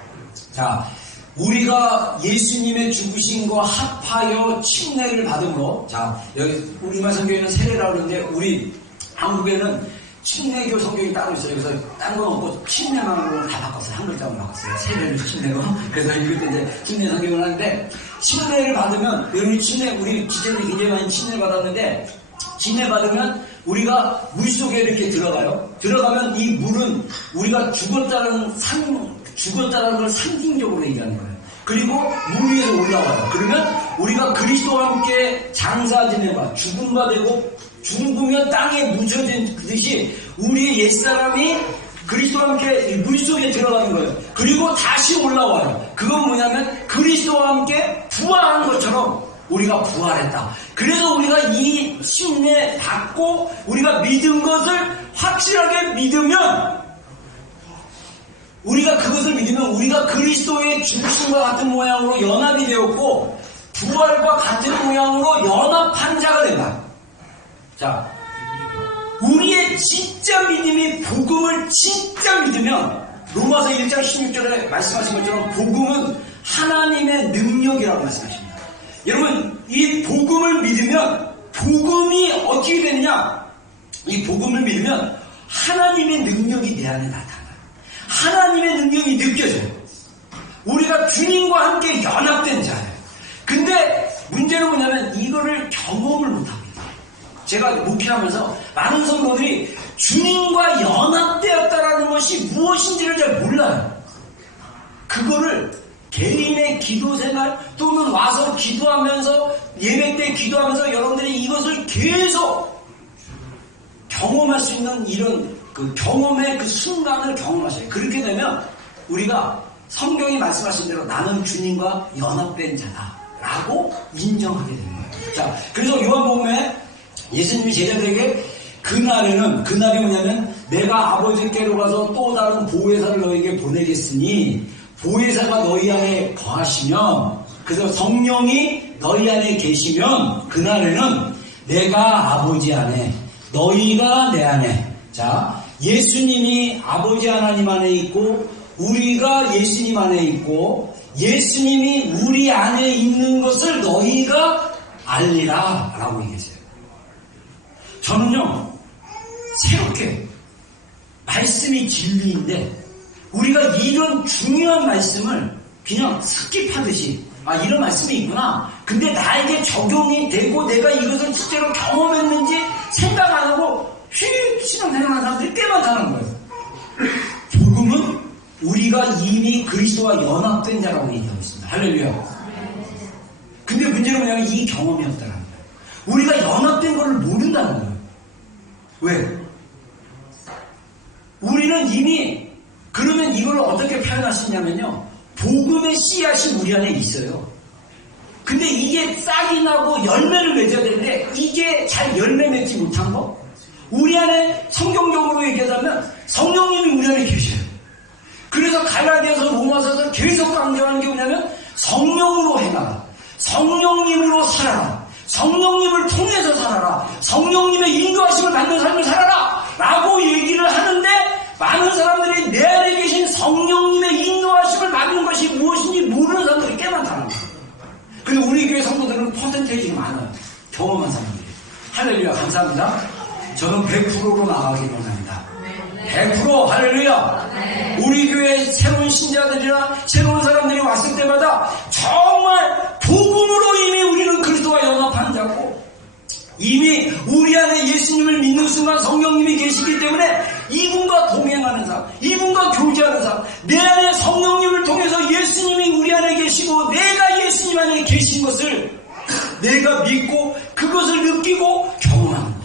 자, 우리가 예수님의 죽으심과 합하여 침례를 받음으로, 자, 여기 우리말 성경에는 세례라고 그러는데 우리 한국에는 침례교 성경이 따로 있어요. 그래서 딴 건 없고 침례만으로 다 바꿨어요. 한 글자만 바꿨어요. 세례를 침례로. 그래서 이럴 때 이제 침례 성경을 하는데, 침례를 받으면, 여러분 침례, 우리 지체들이 굉장히 많이 침례 받았는데, 침례 받으면 우리가 물속에 이렇게 들어가요. 들어가면 이 물은 우리가 죽었다는 걸 상징적으로 얘기하는 거예요. 그리고 물 위에서 올라와요. 그러면 우리가 그리스도와 함께 장사 지내고 죽음과 되고 죽으면 땅에 묻혀진 듯이 우리의 옛사람이 그리스도와 함께 물속에 들어가는 거예요. 그리고 다시 올라와요. 그건 뭐냐면 그리스도와 함께 부활한 것처럼 우리가 부활했다. 그래서 우리가 이 침례 받고 우리가 믿은 것을 확실하게 믿으면 우리가 그것을 믿으면 우리가 그리스도의 죽으심과 같은 모양으로 연합이 되었고 부활과 같은 모양으로 연합한 자가 된다. 자, 우리의 진짜 믿음이 복음을 진짜 믿으면 로마서 1장 16절에 말씀하신 것처럼 복음은 하나님의 능력이라고 말씀하십니다. 여러분, 이 복음을 믿으면 복음이 어떻게 되느냐? 이 복음을 믿으면 하나님의 능력이 내 안에 나타나요. 하나님의 능력이 느껴져요. 우리가 주님과 함께 연합된 자예요. 근데 문제는 뭐냐면 이거를 경험을 못합니다. 제가 목회하면서 많은 성도들이 주님과 연합되었다라는 것이 무엇인지를 잘 몰라요. 그거를 개인의 기도 생활 또는 와서 기도하면서 예배 때 기도하면서 여러분들이 이것을 계속 경험할 수 있는 이런 그 경험의 그 순간을 경험하셔요. 그렇게 되면 우리가 성경이 말씀하신 대로 나는 주님과 연합된 자다라고 인정하게 되는 거예요. 자, 그래서 요한복음에 예수님이 제자들에게 그날이 뭐냐면 내가 아버지께로 가서 또 다른 보혜사를 너에게 보내겠으니 보혜사가 너희 안에 거하시면 그래서 성령이 너희 안에 계시면 그날에는 내가 아버지 안에 너희가 내 안에 자 예수님이 아버지 하나님 안에 있고 우리가 예수님 안에 있고 예수님이 우리 안에 있는 것을 너희가 알리라 라고 얘기했어요. 저는요 새롭게 말씀이 진리인데 우리가 이런 중요한 말씀을 그냥 스킵하듯이 이런 말씀이 있구나. 근데 나에게 적용이 되고 내가 이것을 실제로 경험했는지 생각 안 하고 신앙생활하는 사람들이 꽤 많다는 거예요. 복음은 우리가 이미 그리스도와 연합된 자라고 얘기하고 있습니다. 할렐루야. 근데 문제는 뭐냐면 이 경험이 없다는 거예요. 우리가 연합된 것을 모른다는 거예요. 왜? 우리는 이미 그러면 이걸 어떻게 표현하시냐면요. 복음의 씨앗이 우리 안에 있어요. 근데 이게 싹이 나고 열매를 맺어야 되는데 이게 잘 열매 맺지 못한 거? 우리 안에 성경적으로 얘기하자면 성령님이 우리 안에 계셔요. 그래서 갈라디아서 로마서에서 계속 강조하는 게 뭐냐면 성령으로 행하라. 성령님으로 살아라. 성령님을 통해서 살아라. 성령님의 인도하심을 받는 삶을 살아라. 라고 얘기를 하는데 많은 사람들이 내 안에 계신 성령님의 인도하심을 받는 것이 무엇인지 모르는 사람들이 꽤 많다는 거예요. 근데 우리 교회 성도들은 퍼센테이지가 많아요. 경험한 사람들이. 할렐루야 감사합니다. 저는 100%로 나가기 원합니다. 100% 할렐루야. 우리 교회 새로운 신자들이나 새로운 사람들이 왔을 때마다 정말 복음으로 이미 우리는 그리스도와 연합하는 자고 이미 우리 안에 예수님을 믿는 순간 성령님이 계시기 때문에 이분과 동행하는 사람, 이분과 교제하는 사람, 내 안에 성령님을 통해서 예수님이 우리 안에 계시고 내가 예수님 안에 계신 것을 내가 믿고 그것을 느끼고 경험하는 거예요.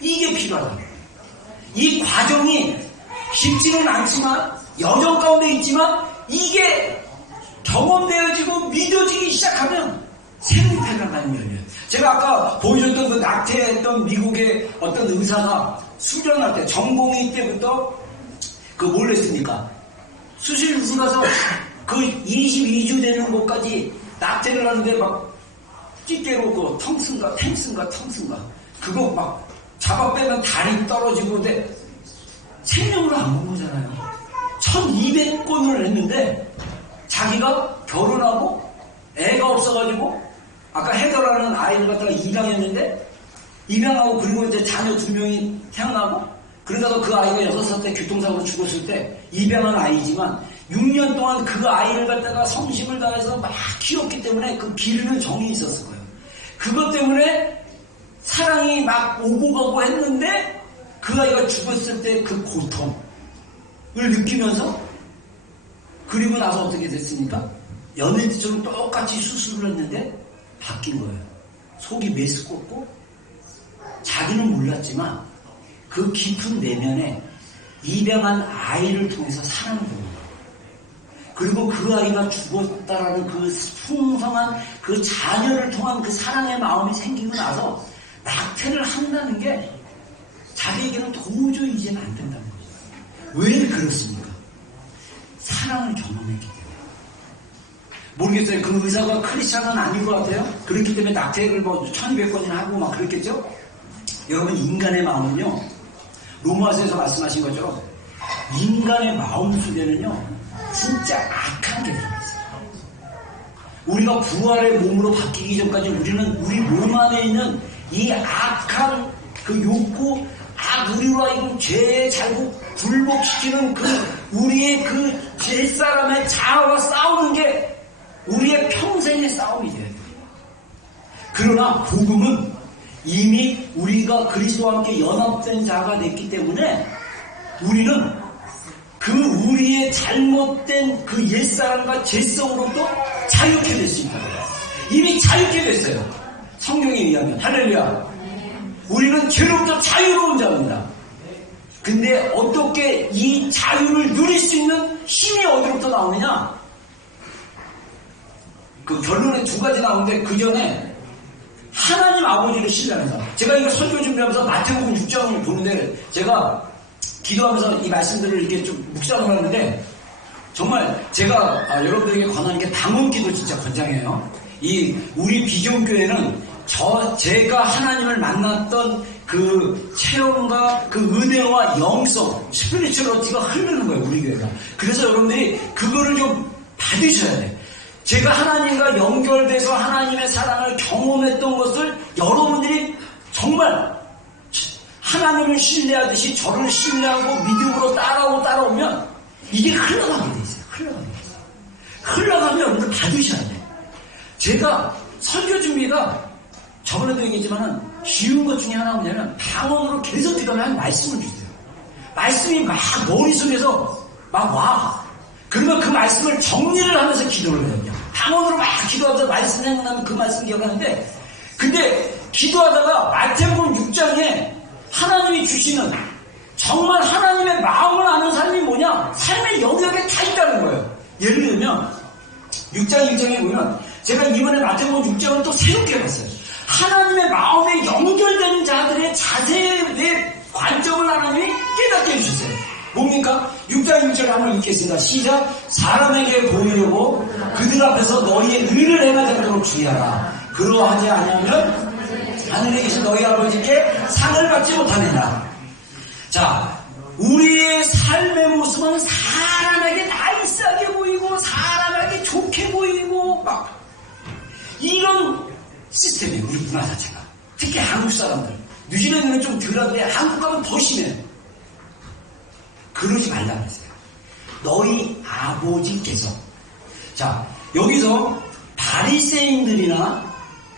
이게 필요하다. 이 과정이 쉽지는 않지만 여정 가운데 있지만 이게 경험되어지고 믿어지기 시작하면 새로운 태어나는 열려요. 제가 아까 보여줬던 그 낙태했던 미국의 어떤 의사가 수련할 때 전공의 때부터 그 뭘 했습니까? 수술실 가서 그 22주 되는 곳까지 낙태를 하는데 막 찌개로 그 텅슨가 그거 막 잡아 빼면 다리 떨어지고 근데 생명으로 안 본 거잖아요. 1200건을 했는데 자기가 결혼하고 애가 없어가지고 아까 해결하는 아이를 갖다가 입양했는데 입양하고 그리고 이제 자녀 2명이 태어나고 그러다가 그 아이가 6살 때 교통사고로 죽었을 때 입양한 아이지만 6년 동안 그 아이를 갖다가 성심을 다해서 막 키웠기 때문에 그 기르는 정이 있었을 거예요. 그것 때문에 사랑이 막 오고 가고 했는데 그 아이가 죽었을 때 그 고통을 느끼면서 그리고 나서 어떻게 됐습니까? 연예인처럼 똑같이 수술을 했는데 바뀐 거예요. 속이 메스껍고 자기는 몰랐지만 그 깊은 내면에 입양한 아이를 통해서 사랑을 보는 거예요. 그리고 그 아이가 죽었다라는 그 풍성한 그 자녀를 통한 그 사랑의 마음이 생기고 나서 낙태를 한다는 게 자기에게는 도저히 이제는 안 된다는 거죠. 왜 그렇습니까? 사랑을 경험했기 때문에. 모르겠어요. 그 의사가 크리스찬은 아닌 것 같아요. 그렇기 때문에 낙태를 뭐 1200번이나 하고 막 그랬겠죠? 여러분, 인간의 마음은요, 로마서에서 말씀하신 것처럼 인간의 마음 속에는요 진짜 악한 게 들어있어요. 우리가 부활의 몸으로 바뀌기 전까지 우리는 우리 몸 안에 있는 이 악한 그 욕구, 우리로 하여금 죄의 잘못 굴복시키는 우리의 그 옛사람의 자아와 싸우는 게 우리의 평생의 싸움이 돼야 돼요. 그러나 복음은 이미 우리가 그리스도와 함께 연합된 자가 됐기 때문에 우리는 그 우리의 잘못된 그 옛사람과 죄성으로부터 자유케 될 수 있다. 이미 자유케 됐어요. 성경에 의하면. 할렐루야. 우리는 죄로부터 자유로운 자입니다. 근데 어떻게 이 자유를 누릴 수 있는 힘이 어디로부터 나오느냐? 그 결론에 두 가지 나오는데 그 전에 하나님 아버지를 신뢰하면서, 제가 이거 설교 준비하면서 마태복음 6장을 보는데 제가 기도하면서 이 말씀들을 이렇게 좀 묵상을 하는데 정말 제가 여러분들에게 권하는 게 당원기도 진짜 권장해요. 우리 비전교회는 제가 하나님을 만났던 그 체험과 그 은혜와 영성, 스피리추얼리티가 흐르는 거예요, 우리 교회가. 그래서 여러분들이 그거를 좀 받으셔야 돼요. 제가 하나님과 연결돼서 하나님의 사랑을 경험했던 것을 여러분들이 정말 하나님을 신뢰하듯이 저를 신뢰하고 믿음으로 따라오면 이게 흘러가게 돼 있어요. 흘러가면 여러분들 받으셔야 돼요. 제가 설교 준비가 저번에도 얘기했지만 쉬운 것 중에 하나가 뭐냐면 방언으로 계속 기도하면 말씀을 주세요. 말씀이 막 머릿속에서 막 와. 그러면 그 말씀을 정리를 하면서 기도를 해요. 방언으로 막 기도하면서 말씀 생각나면 그 말씀 기억하는데, 근데 기도하다가 마태복음 6장에 하나님이 주시는 정말 하나님의 마음을 아는 삶이 뭐냐? 삶의 영역에 다 있다는 거예요. 예를 들면 6장 1장에 보면 제가 이번에 마태복음 6장을 또 새롭게 봤어요. 하나님의 마음에 연결되는 자들의 자세에 대해 관점을 하나님이 깨닫게 해주세요. 뭡니까? 6장 6절 한번 읽겠습니다. 시작. 사람에게 보이려고 그들 앞에서 너희의 의를 행하지 않도록 주의하라. 그러하지 않으면 하늘에 계신 너희 아버지께 상을 받지 못하느니라. 자, 우리의 삶의 모습은 사람에게 나이스하게 보이고 사람에게 좋게 보이고 막 이런 시스템이에요. 우리 문화 자체가. 특히 한국 사람들. 뉴질랜드는 좀 덜한데 한국 가면 더 심해요. 그러지 말라고 했어요. 너희 아버지께서. 자, 여기서 바리새인들이나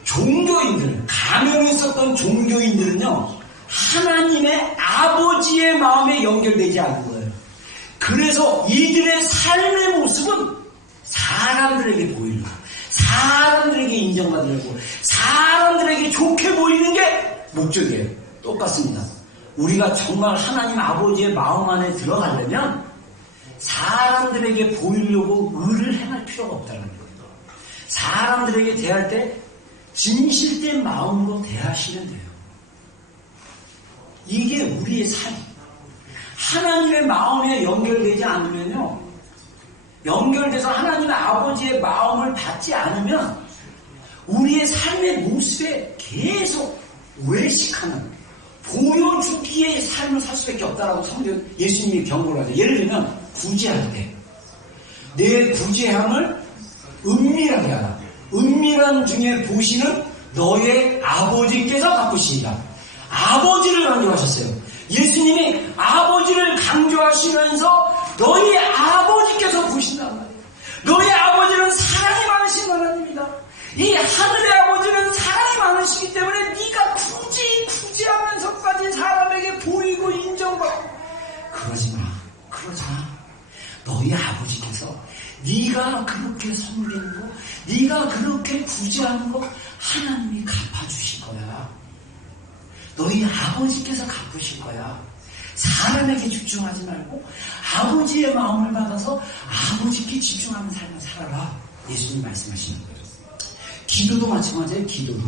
종교인들, 가명이 있었던 종교인들은요, 하나님의 아버지의 마음에 연결되지 않은 거예요. 그래서 이들의 삶의 모습은 사람들에게 보이려고, 사람들에게 인정받으려고, 사람들에게 좋게 보이는 게 목적이에요. 똑같습니다. 우리가 정말 하나님 아버지의 마음 안에 들어가려면 사람들에게 보이려고 의를 행할 필요가 없다는 거예요. 사람들에게 대할 때 진실된 마음으로 대하시면 돼요. 이게 우리의 삶. 하나님의 마음에 연결되지 않으면요, 연결돼서 하나님의 아버지의 마음을 받지 않으면 우리의 삶의 모습에 계속 외식하는, 보여주기의 삶을 살 수밖에 없다라고 성경 예수님이 경고를 하죠. 예를 들면 구제할 때 내 구제함을 은밀하게 하라. 은밀한 중에 보시는 너의 아버지께서 갚으시리라. 아버지를 강조하셨어요. 예수님이 아버지를 강조하시면서 너희 아버지께서 보신단 말이에요. 너희 아버지는 사랑이 많으신 하나님이다. 이 하늘의 아버지는 사랑이 많으시기 때문에 네가 굳이 하면서까지 사람에게 보이고 인정받고 그러지 마. 너희 아버지께서 네가 그렇게 섬기는 거, 네가 그렇게 구제하는 거 하나님이 갚아주실 거야. 너희 아버지께서 갚으실 거야. 사람에게 집중하지 말고 아버지의 마음을 받아서 아버지께 집중하는 삶을 살아라. 예수님 말씀하시는 거예요. 기도도 마찬가지예요. 기도도.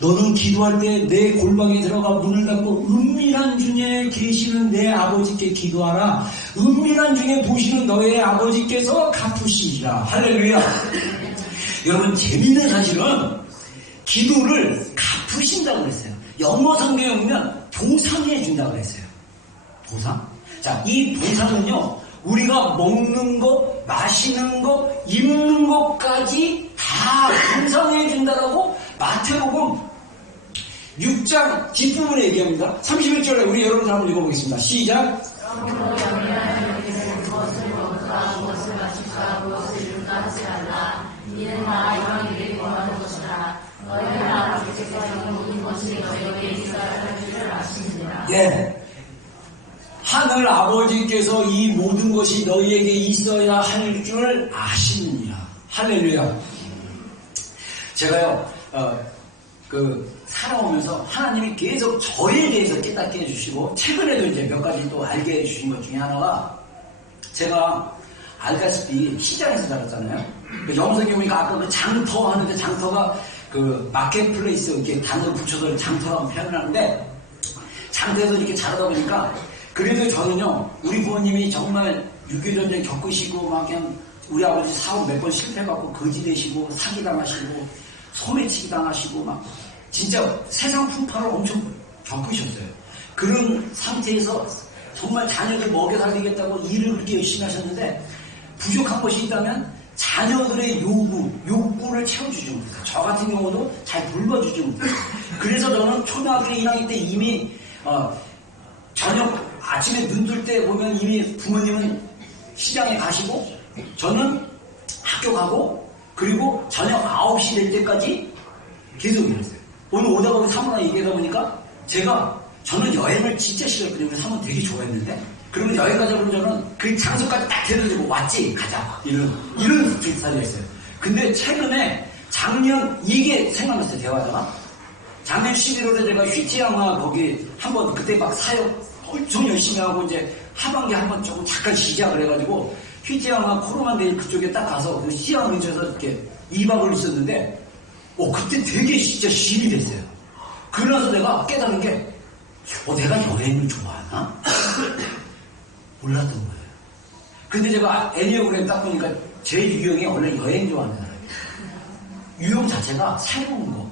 너는 기도할 때 내 골방에 들어가 문을 닫고 은밀한 중에 계시는 내 아버지께 기도하라. 은밀한 중에 보시는 너의 아버지께서 갚으시리라. 할렐루야. 여러분, 재미있는 사실은 기도를 갚으신다고 그랬어요. 영어 성경에 보면 보상해 준다고 그랬어요. 보상? 자, 이 보상은요, 우리가 먹는 거, 마시는 거, 입는 것까지 다 보상해 준다라고 마태복음 6장 뒷부분에 얘기합니다. 31절에 우리 여러분 한번 읽어보겠습니다. 시작. 이는 나 이런 일이 원하는 것이다. 너희는 아버지께서 이런 모든 것이 너희에게 있어야 할 줄을 아시느니라. 예. 하늘 아버지께서 이 모든 것이 너희에게 있어야 할 줄 아시느니라. 할렐루야. 제가요, 살아오면서 하나님이 계속 저에 대해서 깨닫게 해주시고, 최근에도 이제 몇 가지 또 알게 해주신 것 중에 하나가, 제가 알다시피 시장에서 자랐잖아요. 영성에 보니까 아까 그 장터 하는데, 장터가 그 마켓플레이스 이렇게 단어를 붙여서 장터라고 표현하는데, 장터에서 이렇게 자라다 보니까, 그래도 저는요, 우리 부모님이 정말 6.25 전쟁 겪으시고, 막 그냥 우리 아버지 사업 몇 번 실패해갖고 거지되시고, 사기당하시고, 소매치기 당하시고, 막, 진짜 세상 풍파를 엄청 겪으셨어요. 그런 상태에서 정말 자녀들 먹여 살리겠다고 일을 그렇게 열심히 하셨는데, 부족한 것이 있다면 자녀들의 욕구를 채워주지 못했어요. 저 같은 경우도 잘 돌봐주지 못했어요. 그래서 저는 초등학교 1학년 때 이미, 저녁 아침에 눈 뜰 때 보면 이미 부모님은 시장에 가시고, 저는 학교 가고, 그리고 저녁 9시 될 때까지 계속 일했어요. 오늘 오다 보니 사모랑 얘기하다 보니까 저는 여행을 진짜 싫어했거든요. 우리 사모 되게 좋아했는데, 그러면 여행 가자 그러면 저는 그 장소까지 딱 데려다주고 왔지, 가자. 이런 스타일이었어요. 근데 최근에 작년 이게 생각났어요, 대화자가. 작년 11월에 제가 휘지양화 거기 한번 그때 막 사역 엄청 열심히 하고 이제 하반기 한번 조금 잠깐 시작을 해가지고 휘지양화 코로나데이 그쪽에 딱 가서 그 시양 근처에서 이렇게 2박을 있었는데 그때 되게 진짜 힘이 됐어요. 그러면서 내가 깨달은 게 내가 여행을 좋아하나? 몰랐던 거예요. 근데 제가 애니어그램 딱 보니까 제 유형이 원래 여행 좋아하는 사람이에요. 유형 자체가 새로운 거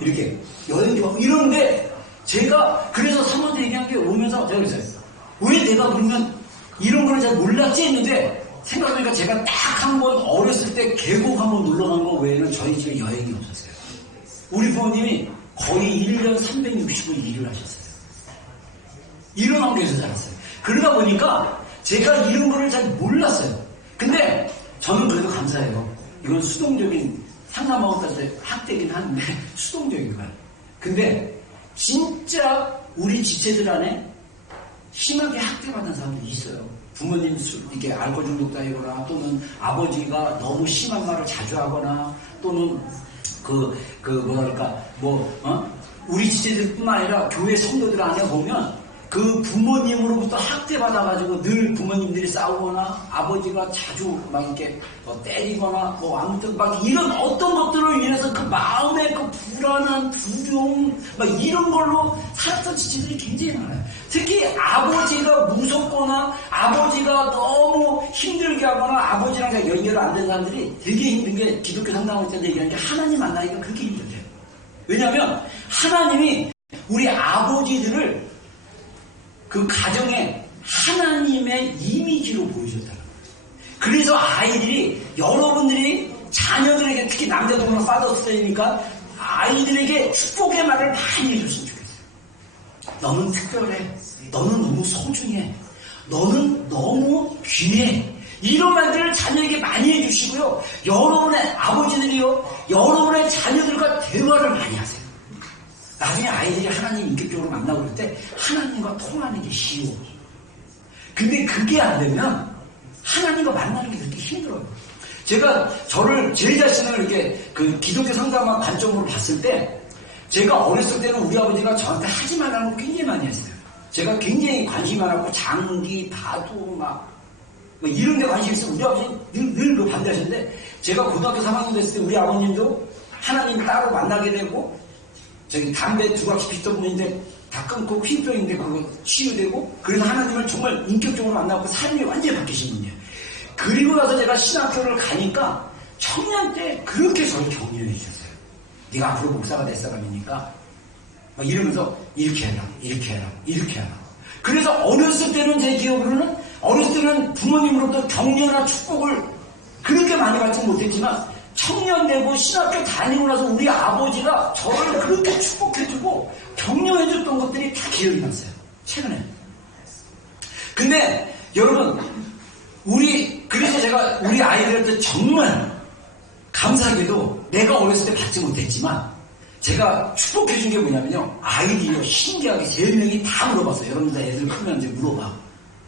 이렇게 여행 좋아하고 이런데 제가 그래서 사모한테 얘기한 게 오면서 제가 그랬어요. 왜 내가 그러면 이런 걸 잘 몰랐지 했는데 생각해보니까 제가 딱 한 번 어렸을 때 계곡 한번 놀러 간 거 외에는 저희 집에 여행이 없었어요. 우리 부모님이 거의 1년 365일 일을 하셨어요. 이런 환경에서 자랐어요. 그러다 보니까 제가 이런 거를 잘 몰랐어요. 근데 저는 그래도 감사해요. 이건 수동적인 상담하고 따서 학대긴 하는데 수동적인 거예요. 근데 진짜 우리 지체들 안에 심하게 학대받는 사람들이 있어요. 부모님 이렇게 알코올 중독자이거나 또는 아버지가 너무 심한 말을 자주 하거나 또는 우리 지체들뿐만 아니라 교회 성도들 안에 보면 그 부모님으로부터 학대받아가지고 늘 부모님들이 싸우거나 아버지가 자주 막 이렇게 때리거나 아무튼 막 이런 어떤 것들을 인해서 그 마음의 그 불안한 두려움 막 이런 걸로 살았던 지체들이 굉장히 많아요. 특히 아버지가 무섭거나 아버지가 너무 힘들게 하거나 아버지랑 연결 안 된 사람들이 되게 힘든 게 기독교 상담할 때 얘기하는 게 하나님 만나기가 그렇게 힘들대요. 왜냐하면 하나님이 우리 아버지들을 그 가정에 하나님의 이미지로 보여줬다는 거예요. 그래서 아이들이 여러분들이 자녀들에게 특히 남자들은 파더스데이니까 아이들에게 축복의 말을 많이 해줬으면 좋겠어요. 너는 특별해. 너는 너무 소중해. 너는 너무 귀해. 이런 말들을 자녀에게 많이 해주시고요. 여러분의 아버지들이요. 여러분의 자녀들과 대화를 많이 하세요. 나중에 아이들이 하나님 인격적으로 만나고 그럴 때 하나님과 통하는 게 쉬워. 근데 그게 안 되면 하나님과 만나는 게 그렇게 힘들어요. 제가 제 자신을 이렇게 그 기독교 상담학 관점으로 봤을 때 제가 어렸을 때는 우리 아버지가 저한테 하지 말라는 거 굉장히 많이 했어요. 제가 굉장히 관심이 많았고 장기, 다도 막 이런 데 관심이 있어요. 우리 아버지는 늘 그 반대하셨는데 제가 고등학교 3학년 됐을 때 우리 아버님도 하나님 따로 만나게 되고 저기 담배 두 바퀴 피던 분인데 다 끊고 휘병인데 그거 치유되고 그래서 하나님을 정말 인격적으로 만나고 삶이 완전히 바뀌신 분이에요. 그리고 나서 제가 신학교를 가니까 청년 때 그렇게 저를 격려해 주셨어요. 네가 앞으로 목사가 될 사람이니까 막 이러면서 이렇게 해라, 이렇게 해라, 이렇게 해라. 그래서 어렸을 때는 제 기억으로는 어렸을 때는 부모님으로부터 격려나 축복을 그렇게 많이 받지 못했지만 청년 되고 신학교 다니고 나서 우리 아버지가 저를 그렇게 축복해주고 격려해줬던 것들이 다 기억이 났어요. 최근에. 근데 여러분 그래서 제가 우리 아이들한테 정말 감사하게도 내가 어렸을 때 받지 못했지만 제가 축복해준 게 뭐냐면요. 아이들이 신기하게 3명이 다 물어봤어요. 여러분들 애들 크면 이제 물어봐.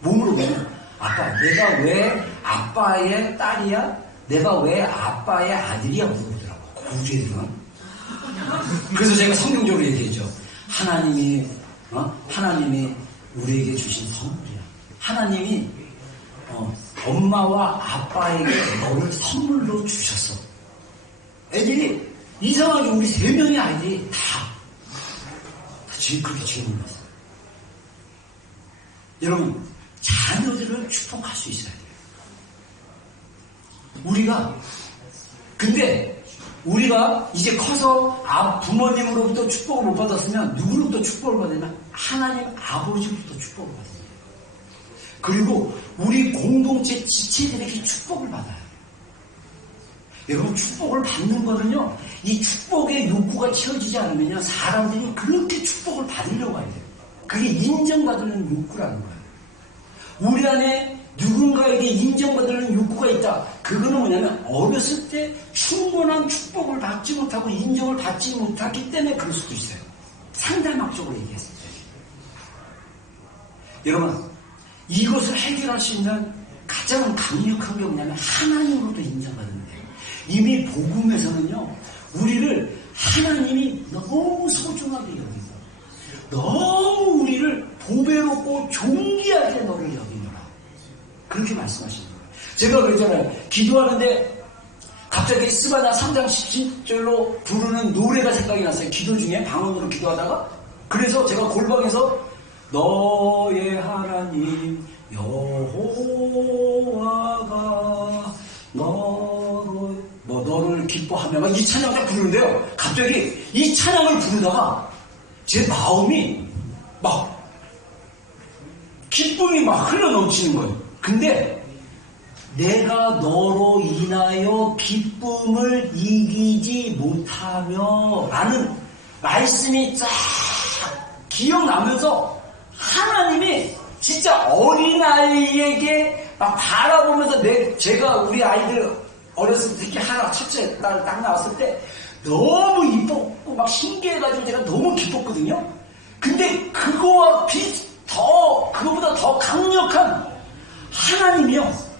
뭐 물어보면 아빠 내가 왜 아빠의 딸이야? 내가 왜 아빠의 아들이야? 물어보더라고. 우리 애들은. 그래서 제가 성경적으로 얘기했죠. 하나님이 우리에게 주신 선물이야. 하나님이 엄마와 아빠에게 너를 선물로 주셨어. 애들이 이상하게 우리 3명의 아이들이 다 지금 그렇게 질문했어요. 여러분 자녀들을 축복할 수 있어야 돼요. 근데 우리가 이제 커서 부모님으로부터 축복을 못 받았으면 누구로부터 축복을 받느냐? 하나님 아버지로부터 축복을 받아요. 그리고 우리 공동체 지체들에게 축복을 받아요. 여러분 축복을 받는 거는요. 이 축복의 욕구가 채워지지 않으면요. 사람들이 그렇게 축복을 받으려고 해요. 그게 인정받는 욕구라는 거예요. 우리 안에 누군가에게 인정받는 욕구가 있다. 그거는 뭐냐면 어렸을 때 충분한 축복을 받지 못하고 인정을 받지 못했기 때문에 그럴 수도 있어요. 상담학적으로 얘기했을 때. 여러분 이것을 해결할 수 있는 가장 강력한 게 뭐냐면 하나님으로부터 인정받는 거예요. 이미 복음에서는요. 우리를 하나님이 너무 소중하게 여기고 너무 우리를 보배롭고 존귀하게 너를 여기노라. 그렇게 말씀하시는 거예요. 제가 그랬잖아요. 기도하는데 갑자기 스바냐 3장 17절로 부르는 노래가 생각이 났어요. 기도 중에 방언으로 기도하다가. 그래서 제가 골방에서 너의 하나님 여호와가 너를 기뻐하며 막 이 찬양을 딱 부르는데요. 갑자기 이 찬양을 부르다가 제 마음이 막 기쁨이 막 흘러넘치는 거예요. 근데 내가 너로 인하여 기쁨을 이기지 못하며 라는 말씀이 쫙 기억나면서 하나님이 진짜 어린아이에게 막 바라보면서 제가 우리 아이들 어렸을 때 특히 첫째 딸 딱 나왔을 때 너무 이뻤고 막 신기해가지고 제가 너무 기뻤거든요. 근데 그거보다 더 강력한 하나님이요.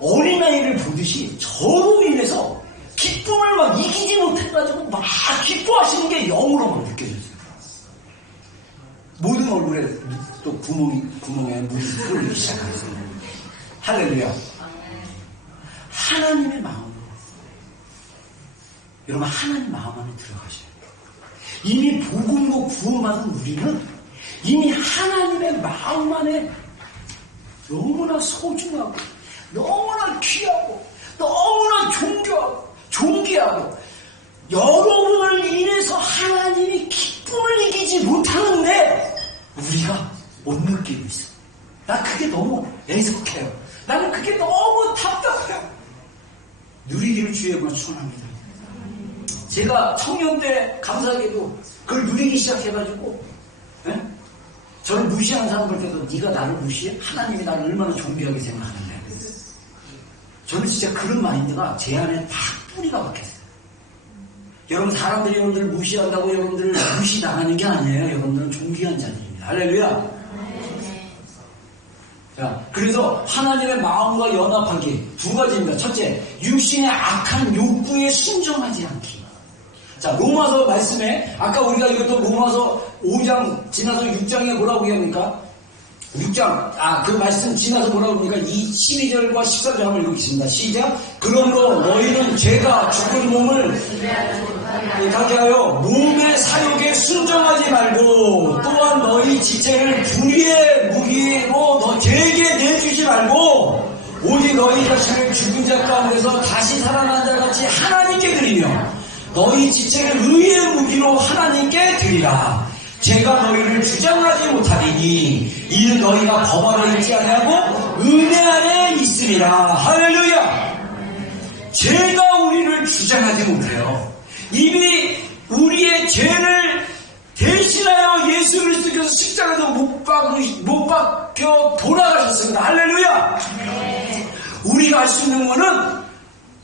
어린아이를 보듯이 저로 인해서 기쁨을 막 이기지 못해가지고 막 기뻐하시는 게 영으로 막 느껴졌어요. 모든 얼굴에 또 구멍에 물이 흐르기 시작하였어요. 할렐루야. 하나님의 마음으로. 여러분 하나님 마음 안에 들어가셔야 돼요. 이미 복음으로 구원받은 우리는 이미 하나님의 마음 안에 너무나 소중하고 너무나 귀하고 너무나 존귀하고 여러분을 인해서 하나님이 기쁨을 이기지 못하는데 우리가 못 느끼고 있어요. 나 그게 너무 애석해요. 나는 그게 너무 답답해요. 누리기를 주의 이름으로 축원합니다. 제가 청년 때 감사하게도 그걸 누리기 시작해가지고 저를 무시하는 사람들 때도 네가 나를 무시해? 하나님이 나를 얼마나 존귀하게 생각하는데. 저는 진짜 그런 마인드가 제 안에 다 뿌리가 박혔어요. 여러분 사람들이 여러분들을 무시한다고 여러분들을 무시당하는 게 아니에요. 여러분들은 존귀한 자들입니다. 할렐루야. 자, 그래서 하나님의 마음과 연합하기 두 가지입니다. 첫째, 육신의 악한 욕구에 순종하지 않기. 자, 로마서 말씀에 아까 우리가 읽었던 로마서 5장 지나서 6장에 뭐라고 합니까? 6장 그 말씀 지나서 뭐라고 합니까? 12절과 14절 한번 읽겠습니다. 시작. 그러므로 너희는 죄가 죽은 몸을 강제하여 몸의 사욕에 순종하지 말고 또한 너희 지체를 불의의 무기로 너에게 내주지 말고 오직 너희 자신을 죽은 자 가운데서 다시 살아난 자 같이 하나님께 드리며 너희 지체를 의의 무기로 하나님께 드리라. 제가 너희를 주장하지 못하리니 이는 너희가 법 아래 있지 아니하고 은혜 안에 있음이라. 할렐루야. 죄가 우리를 주장하지 못해요. 이미 우리의 죄를 대신하여 예수 그리스도께서 십자가에서 못 박혀 돌아가셨습니다. 할렐루야. 우리가 할 수 있는 것은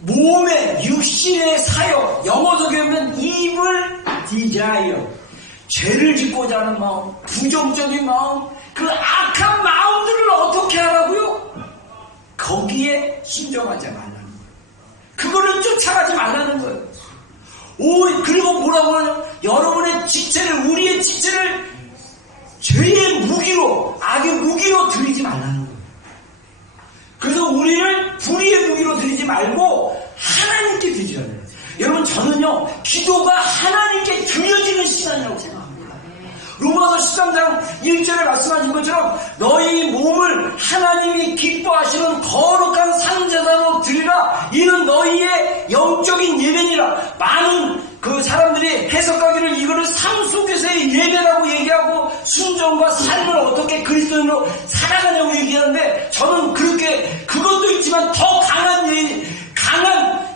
몸의 육신의 사역, 영어로 보면 evil desire, 죄를 짓고자 하는 마음, 부정적인 마음, 그 악한 마음들을 어떻게 하라고요? 거기에 순종하지 말라는 거예요. 그거를 쫓아가지 말라는 거예요. 그리고 뭐라고 하냐? 여러분의 지체를, 우리의 지체를 죄의 무기로, 악의 무기로 드리지 말라는 거예요. 그래서 우리를 불의의 무기로 드리지 말고 하나님께 드리자. 여러분, 저는요, 기도가 하나님께 드려지는 시간이라고 생각합니다. 로마서 13장 1절에 말씀하신 것처럼 너희 몸을 하나님이 기뻐하시는 거룩한 산제단으로 드리라. 이는 너희의 영적인 예배니라. 많은 그 사람들이 해석하기를 이거를 삶 속에서의 예배라고 얘기하고 순종과 삶을 어떻게 그리스도인으로 살아가냐고 얘기하는데, 저는 그렇게 그것도 있지만 더 강한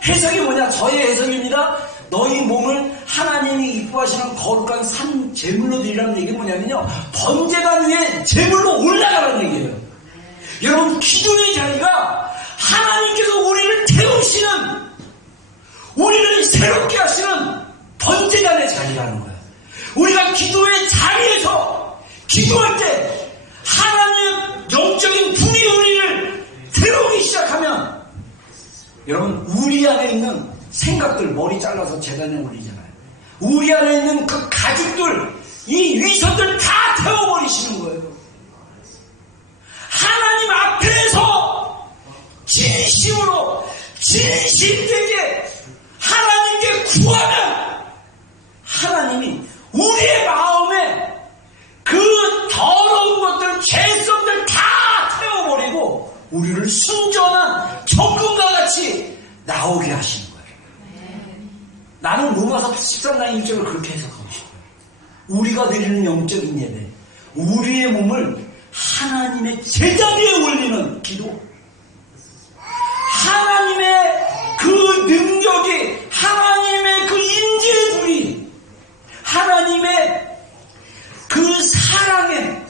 해석이 뭐냐? 저의 해석입니다. 너희 몸을 하나님이 기뻐하시는 거룩한 산 제물로 드리라는 얘기는 뭐냐면요, 번제단 위에 제물로 올라가라는 얘기예요. 여러분, 기도의 자리가 하나님께서 우리를 태우시는, 우리를 새롭게 하시는 번제단의 자리라는 거예요. 우리가 기도의 자리에서 기도할 때 하나님의 영적인 불이 우리를 태우기 시작하면, 여러분, 우리 안에 있는 생각들, 머리 잘라서 재단에 올리잖아요. 우리 안에 있는 그 가죽들, 이 위선들 다 태워버리시는 거예요. 하나님 앞에서 진심으로, 진실되게 하나님께 구하면 하나님이 우리의 마음에 그 더러운 것들, 죄성들 다 태워버리고 우리를 순전한 정금과 같이 나오게 하시는 거예요. 나는 로마서 13장 1절을 그렇게 해석하고 싶어요. 우리가 드리는 영적인 예배, 우리의 몸을 하나님의 제자리에 올리는 기도, 하나님의 그 능력이, 하나님의 그 인지의 불이, 하나님의 그 사랑의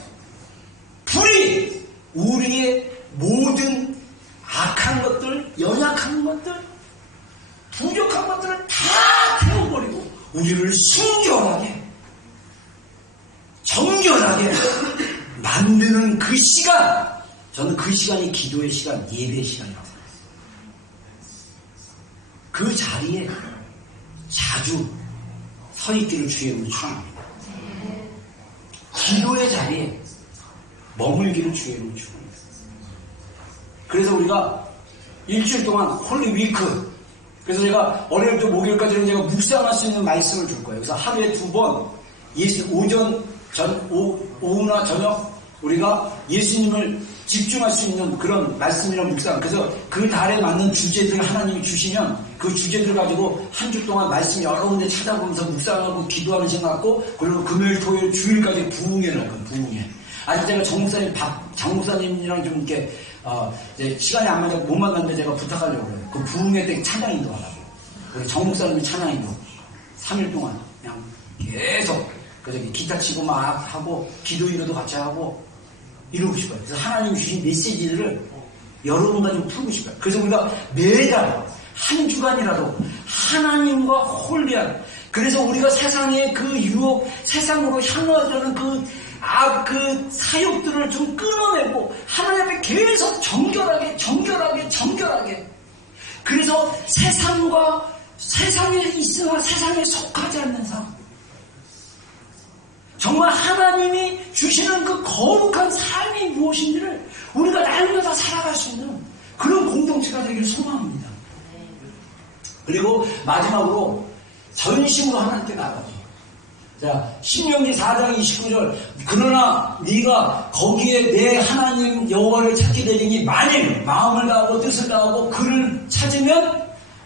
불이 우리의 모든 악한 것들, 연약한 것들, 부족한 것들을 다 태워버리고 우리를 순결하게, 정결하게 만드는 그 시간, 저는 그 시간이 기도의 시간, 예배의 시간이라고 생각합니다. 그 자리에 자주 서 있기를 주의 이름으로 축원합니다. 기도의 자리에 머물기를 주의 이름으로 축원합니다. 그래서 우리가 일주일 동안 홀리 위크, 그래서 제가 월요일부터 목요일까지는 제가 묵상할 수 있는 말씀을 줄 거예요. 그래서 하루에 2번, 오후나 저녁 우리가 예수님을 집중할 수 있는 그런 말씀이랑 묵상, 그래서 그 달에 맞는 주제들을 하나님이 주시면 그 주제들 가지고 한 주 동안 말씀 여러 군데 찾아보면서 묵상하고 기도하는 시간 갖고, 그리고 금요일, 토요일, 주일까지 부흥회를 할 거예요. 부흥회. 아직 제가 장 목사님이랑 좀 이렇게 이제 시간이 안 맞아 못 만났는데 제가 부탁하려고 그래요. 그 부흥회 때 찬양인도 하라고. 우리 정 목사님이 찬양인도 3일 동안 그냥 계속 기타 치고 막 하고 기도인도도 같이 하고 이러고 싶어요. 그래서 하나님이 주신 메시지를 여러분과 좀 풀고 싶어요. 그래서 우리가 매달 한 주간이라도 하나님과 홀리한, 그래서 우리가 세상의 그 유혹, 세상으로 향하려는 그 사욕들을 좀 끊어내고 하나님 앞에 계속 정결하게, 그래서 세상에 있으나 세상에 속하지 않는 삶, 정말 하나님이 주시는 그 거룩한 삶이 무엇인지를 우리가 날마다 살아갈 수 있는 그런 공동체가 되기를 소망합니다. 그리고 마지막으로 전심으로 하나님께 나가죠. 자, 신명기 4장 29절. 그러나 네가 거기에 내 하나님 여호와를 찾게 되리니 만일 마음을 다하고 뜻을 다하고 그를 찾으면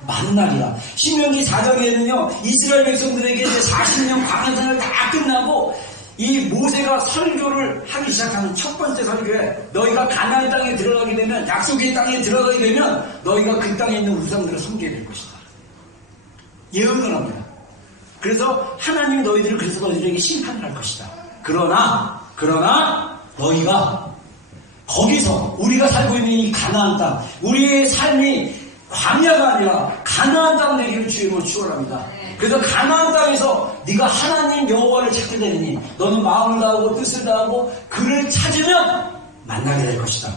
만나리라. 신명기 4장에는요, 이스라엘 백성들에게 이제 40년 광야생활 다 끝나고 이 모세가 설교를 하기 시작하는 첫 번째 설교에 너희가 가나안 땅에 들어가게 되면, 약속의 땅에 들어가게 되면 너희가 그 땅에 있는 우상들을 섬기게 될 것이다. 예언을 합니다. 그래서 하나님이 너희들을, 그래서 너희들에게 심판을 할 것이다. 그러나 너희가 거기서 우리가 살고 있는 이 가나안 땅, 우리의 삶이 광야가 아니라 가나안 땅 되기를 주님으로 축원합니다. 그래서 가나안 땅에서 네가 하나님 여호와를 찾게 되니 너는 마음을 다하고 뜻을 다하고 그를 찾으면 만나게 될 것이다.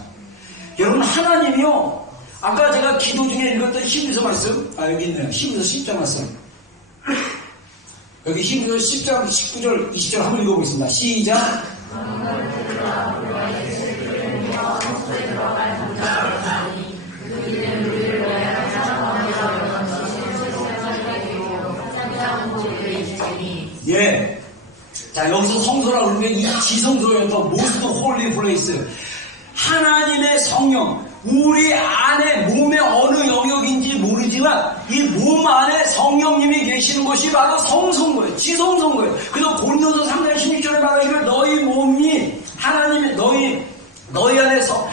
여러분, 하나님이요, 아까 제가 기도 중에 읽었던 히브리서 말씀, 여기 있네요. 히브리서 10장 말씀. 여기 히브리서 10장 19절 20절 한번 읽어보겠습니다. 시작. 예. 자, 여기서 성소라고 그러는데 이 지성소였던 most holy place. 하나님의 성령, 우리 안에 몸의 어느 영역인지 모르지만 이 몸 안에 성령님이 계시는 것이 바로 성소인 거예요. 지성소인 거예요. 그래서 고린도서 3장 16절에 말하기를 너희 몸이 하나님의 너희 안에서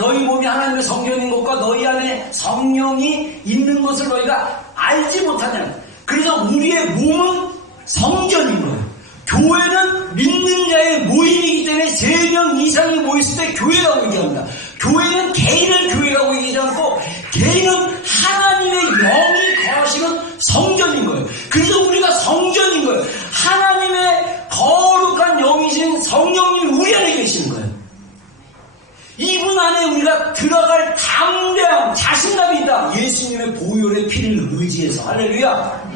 너희 몸이 하나님의 성령인 것과 너희 안에 성령이 있는 것을 너희가 알지 못하냐. 그래서 우리의 몸은 성전인 거예요. 교회는 믿는 자의 모임이기 때문에 3명 이상이 모였을 때 교회라고 얘기합니다. 교회는 개인을 교회라고 얘기하지 않고 개인은 하나님의 영이 거하시는 성전인 거예요. 그래서 우리가 성전인 거예요. 하나님의 거룩한 영이신 성령님이 우리 안에 계시는 거예요. 이분 안에 우리가 들어갈 담대함, 자신감이 있다. 예수님의 보혈의 피를 의지해서. 할렐루야.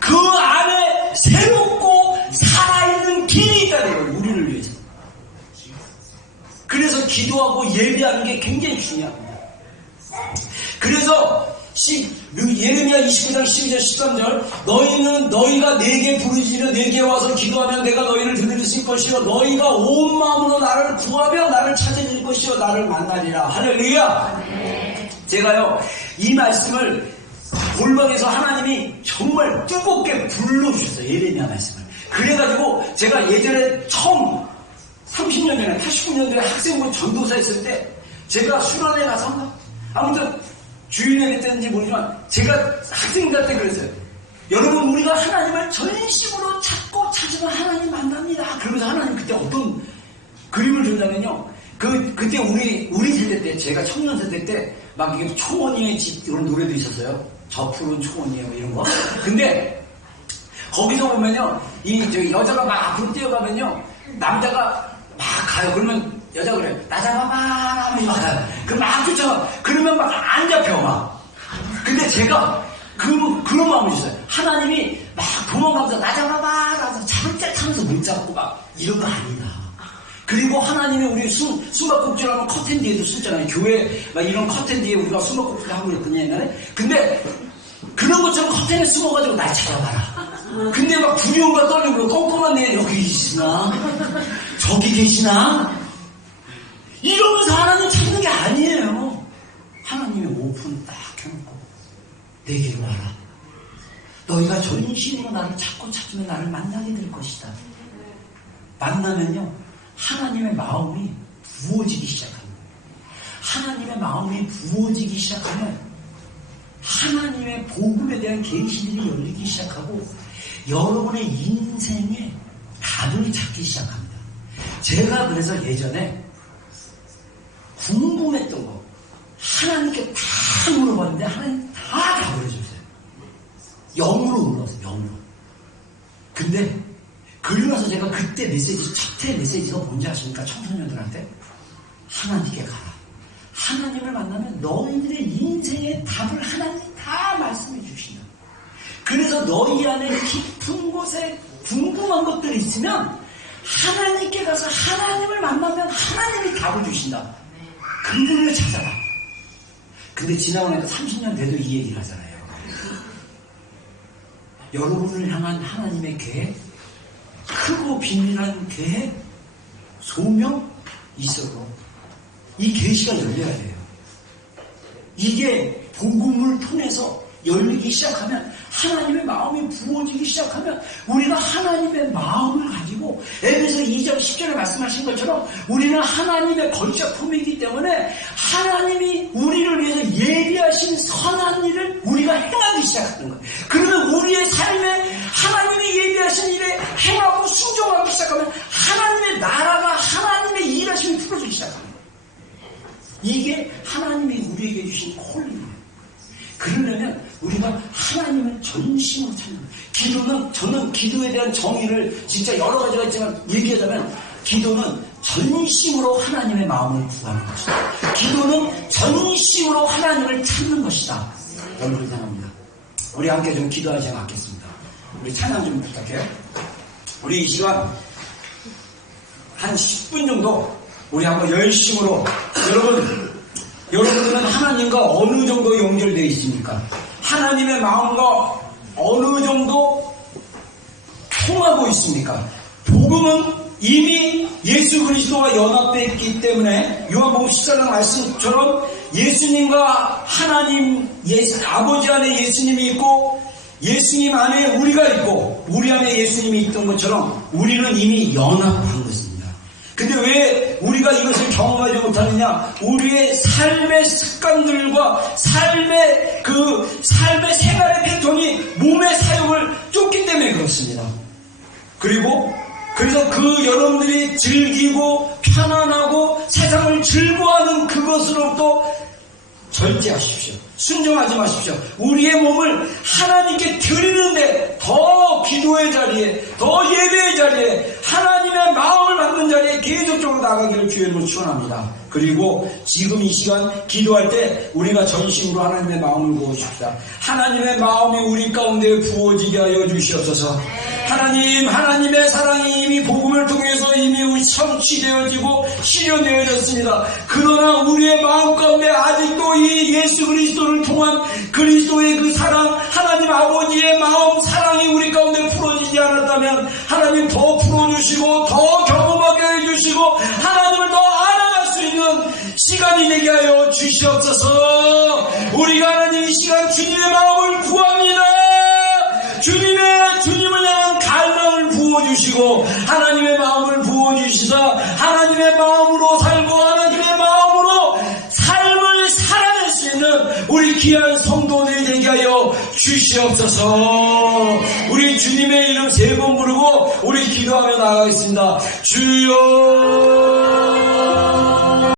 그 안에 새롭고 살아있는 길이 있다는 거예요. 우리를 위해서. 그래서 기도하고 예배하는 게 굉장히 중요합니다. 그래서 예레미야 29장 12절 13절 너희가 내게 부르짖으며 내게 와서 기도하면 내가 너희를 들으실 것이요 너희가 온 마음으로 나를 구하며 나를 찾아줄 것이요 나를 만나리라. 할렐루야. 제가요 이 말씀을 골방에서 하나님이 정말 뜨겁게 불러주셨어요. 예레미야 말씀을. 그래가지고 제가 예전에 처음 30년 전에 89년도에 학생부 전도사 했을 때 제가 수련회 가서 아무튼 주일에 했는지 모르지만 제가 학생들 때 그랬어요. 여러분, 우리가 하나님을 전심으로 찾고 찾으면 하나님 만납니다. 그러면서 하나님 그때 어떤 그림을 준다면요. 그때 우리 세대 때, 제가 청년 세대 때 막 이게 초원이의 집 이런 노래도 있었어요. 저 푸른 초원이에요 이런 거. 근데 거기서 보면요, 여자가 막 앞으로 뛰어가면요, 남자가 막 가요. 그러면 여자가 그래, 나 잡아봐 하면서 막 가요. 막 쫓아가. 그러면 막 안 잡혀 막. 근데 제가 그런 마음이 있어요. 하나님이 막 도망가면서 나 잡아봐 하면서 잡을 때 타면서 못 잡고 막 이런 거 아니다. 그리고 하나님이 우리 숨바꼭질하면 커튼 뒤에도 숨잖아요. 교회 막 이런 커튼 뒤에 우리가 숨바꼭질 하고 그랬거든요 옛날에. 근데 그런 것처럼 커튼에 숨어가지고 날 찾아봐라. 근데 막 두려움과 떨림으로 꼼꼼한 애 여기 계시나? 저기 계시나? 이러면서 하나님 찾는 게 아니에요. 하나님이 오픈 딱 해놓고 내게로 와라. 너희가 전심으로 나를 찾고 찾으면 나를 만나게 될 것이다. 만나면요 하나님의 마음이 부어지기 시작합니다. 하나님의 마음이 부어지기 시작하면 하나님의 복음에 대한 계시들이 열리기 시작하고 여러분의 인생에 답을 찾기 시작합니다. 제가 그래서 예전에 궁금했던 거 하나님께 다 물어봤는데 하나님 다 답을 해줬어요. 영으로 물었어요. 영으로. 근데 그러면서 제가 그때 첫째 메시지가 뭔지 아십니까? 청소년들한테 하나님께 가라. 하나님을 만나면 너희들의 인생의 답을 하나님이 다 말씀해 주신다. 그래서 너희 안에 깊은 곳에 궁금한 것들이 있으면 하나님께 가서 하나님을 만나면 하나님이 답을 주신다. 그분을 찾아라. 근데 지나고 나니까 30년 돼도 이 얘기를 하잖아요. 여러분을 향한 하나님의 계획, 크고 비밀한 계획, 소명 있어도 이 계시가 열려야 돼요. 이게 복음을 통해서 열리기 시작하면, 하나님의 마음이 부어지기 시작하면 우리가 하나님의 마음을 가지고, 에베소 2장 10절에 말씀하신 것처럼 우리는 하나님의 걸작품이기 때문에 하나님이 우리를 위해서 예비하신 선한 일을 우리가 행하기 시작하는 거예요. 그러면 우리의 삶에 하나님이 예비하신 일에 행하고 순종하기 시작하면 하나님의 나라가, 하나님의 일하심이 풀어지기 시작합니다. 이게 하나님이 우리에게 주신 콜링이에요. 그러려면 우리가 하나님을 전심으로 찾는 거예요. 기도는, 저는 기도에 대한 정의를 진짜 여러 가지가 있지만 얘기하자면, 기도는 전심으로 하나님의 마음을 구하는 것이다. 기도는 전심으로 하나님을 찾는 것이다. 여러분 사랑합니다. 우리 함께 좀 기도하지 않겠습니다. 우리 찬양 좀 부탁해요. 우리 이 시간 한 10분 정도 우리 한번 열심으로, 여러분들은 하나님과 어느 정도 연결되어 있습니까? 하나님의 마음과 어느 정도 통하고 있습니까? 복음은 이미 예수 그리스도와 연합되어 있기 때문에 요한복음 14장 말씀처럼 예수님과 하나님, 아버지 안에 예수님이 있고 예수님 안에 우리가 있고 우리 안에 예수님이 있던 것처럼 우리는 이미 연합한 것입니다. 근데 왜 우리가 이것을 경험하지 못하느냐? 우리의 삶의 습관들과 삶의 생활의 패턴이 몸의 사용을 쫓기 때문에 그렇습니다. 그래서 여러분들이 즐기고 편안하고 세상을 즐거워하는 그것으로부터 절제하십시오. 순종하지 마십시오. 우리의 몸을 하나님께 드리는데, 더 기도의 자리에, 더 예배의 자리에, 하나님의 마음을 받는 자리에 계속적으로 나가기를 주님으로 축원합니다. 그리고 지금 이 시간 기도할 때 우리가 전심으로 하나님의 마음을 부어줍시다. 하나님의 마음이 우리 가운데 부어지게 하여 주시옵소서. 하나님의 사랑이 이미 복음을 통해서 이미 우리 성취되어지고 실현되어졌습니다. 그러나 우리의 마음 가운데 아직도 이 예수 그리스도를 통한 그리스도의 그 사랑, 하나님 아버지의 마음, 사랑이 우리 가운데 풀어지지 않았다면 하나님 더 풀어주시고 더 경험하게 해주시고 하나님을 더 알아갈 수 있는 시간이 되게 하여 주시옵소서. 우리가 하나님 이 시간 주님의 마음을 구합니다. 주님을 향한 갈망을 부어주시고 하나님의 마음을 부어주시사 하나님의 마음으로 살고 하나님의 마음으로 삶을 살아낼 수 있는 우리 귀한 성도들이 되게 하여 주시옵소서. 우리 주님의 이름 3번 부르고 우리 기도하며 나가겠습니다. 주여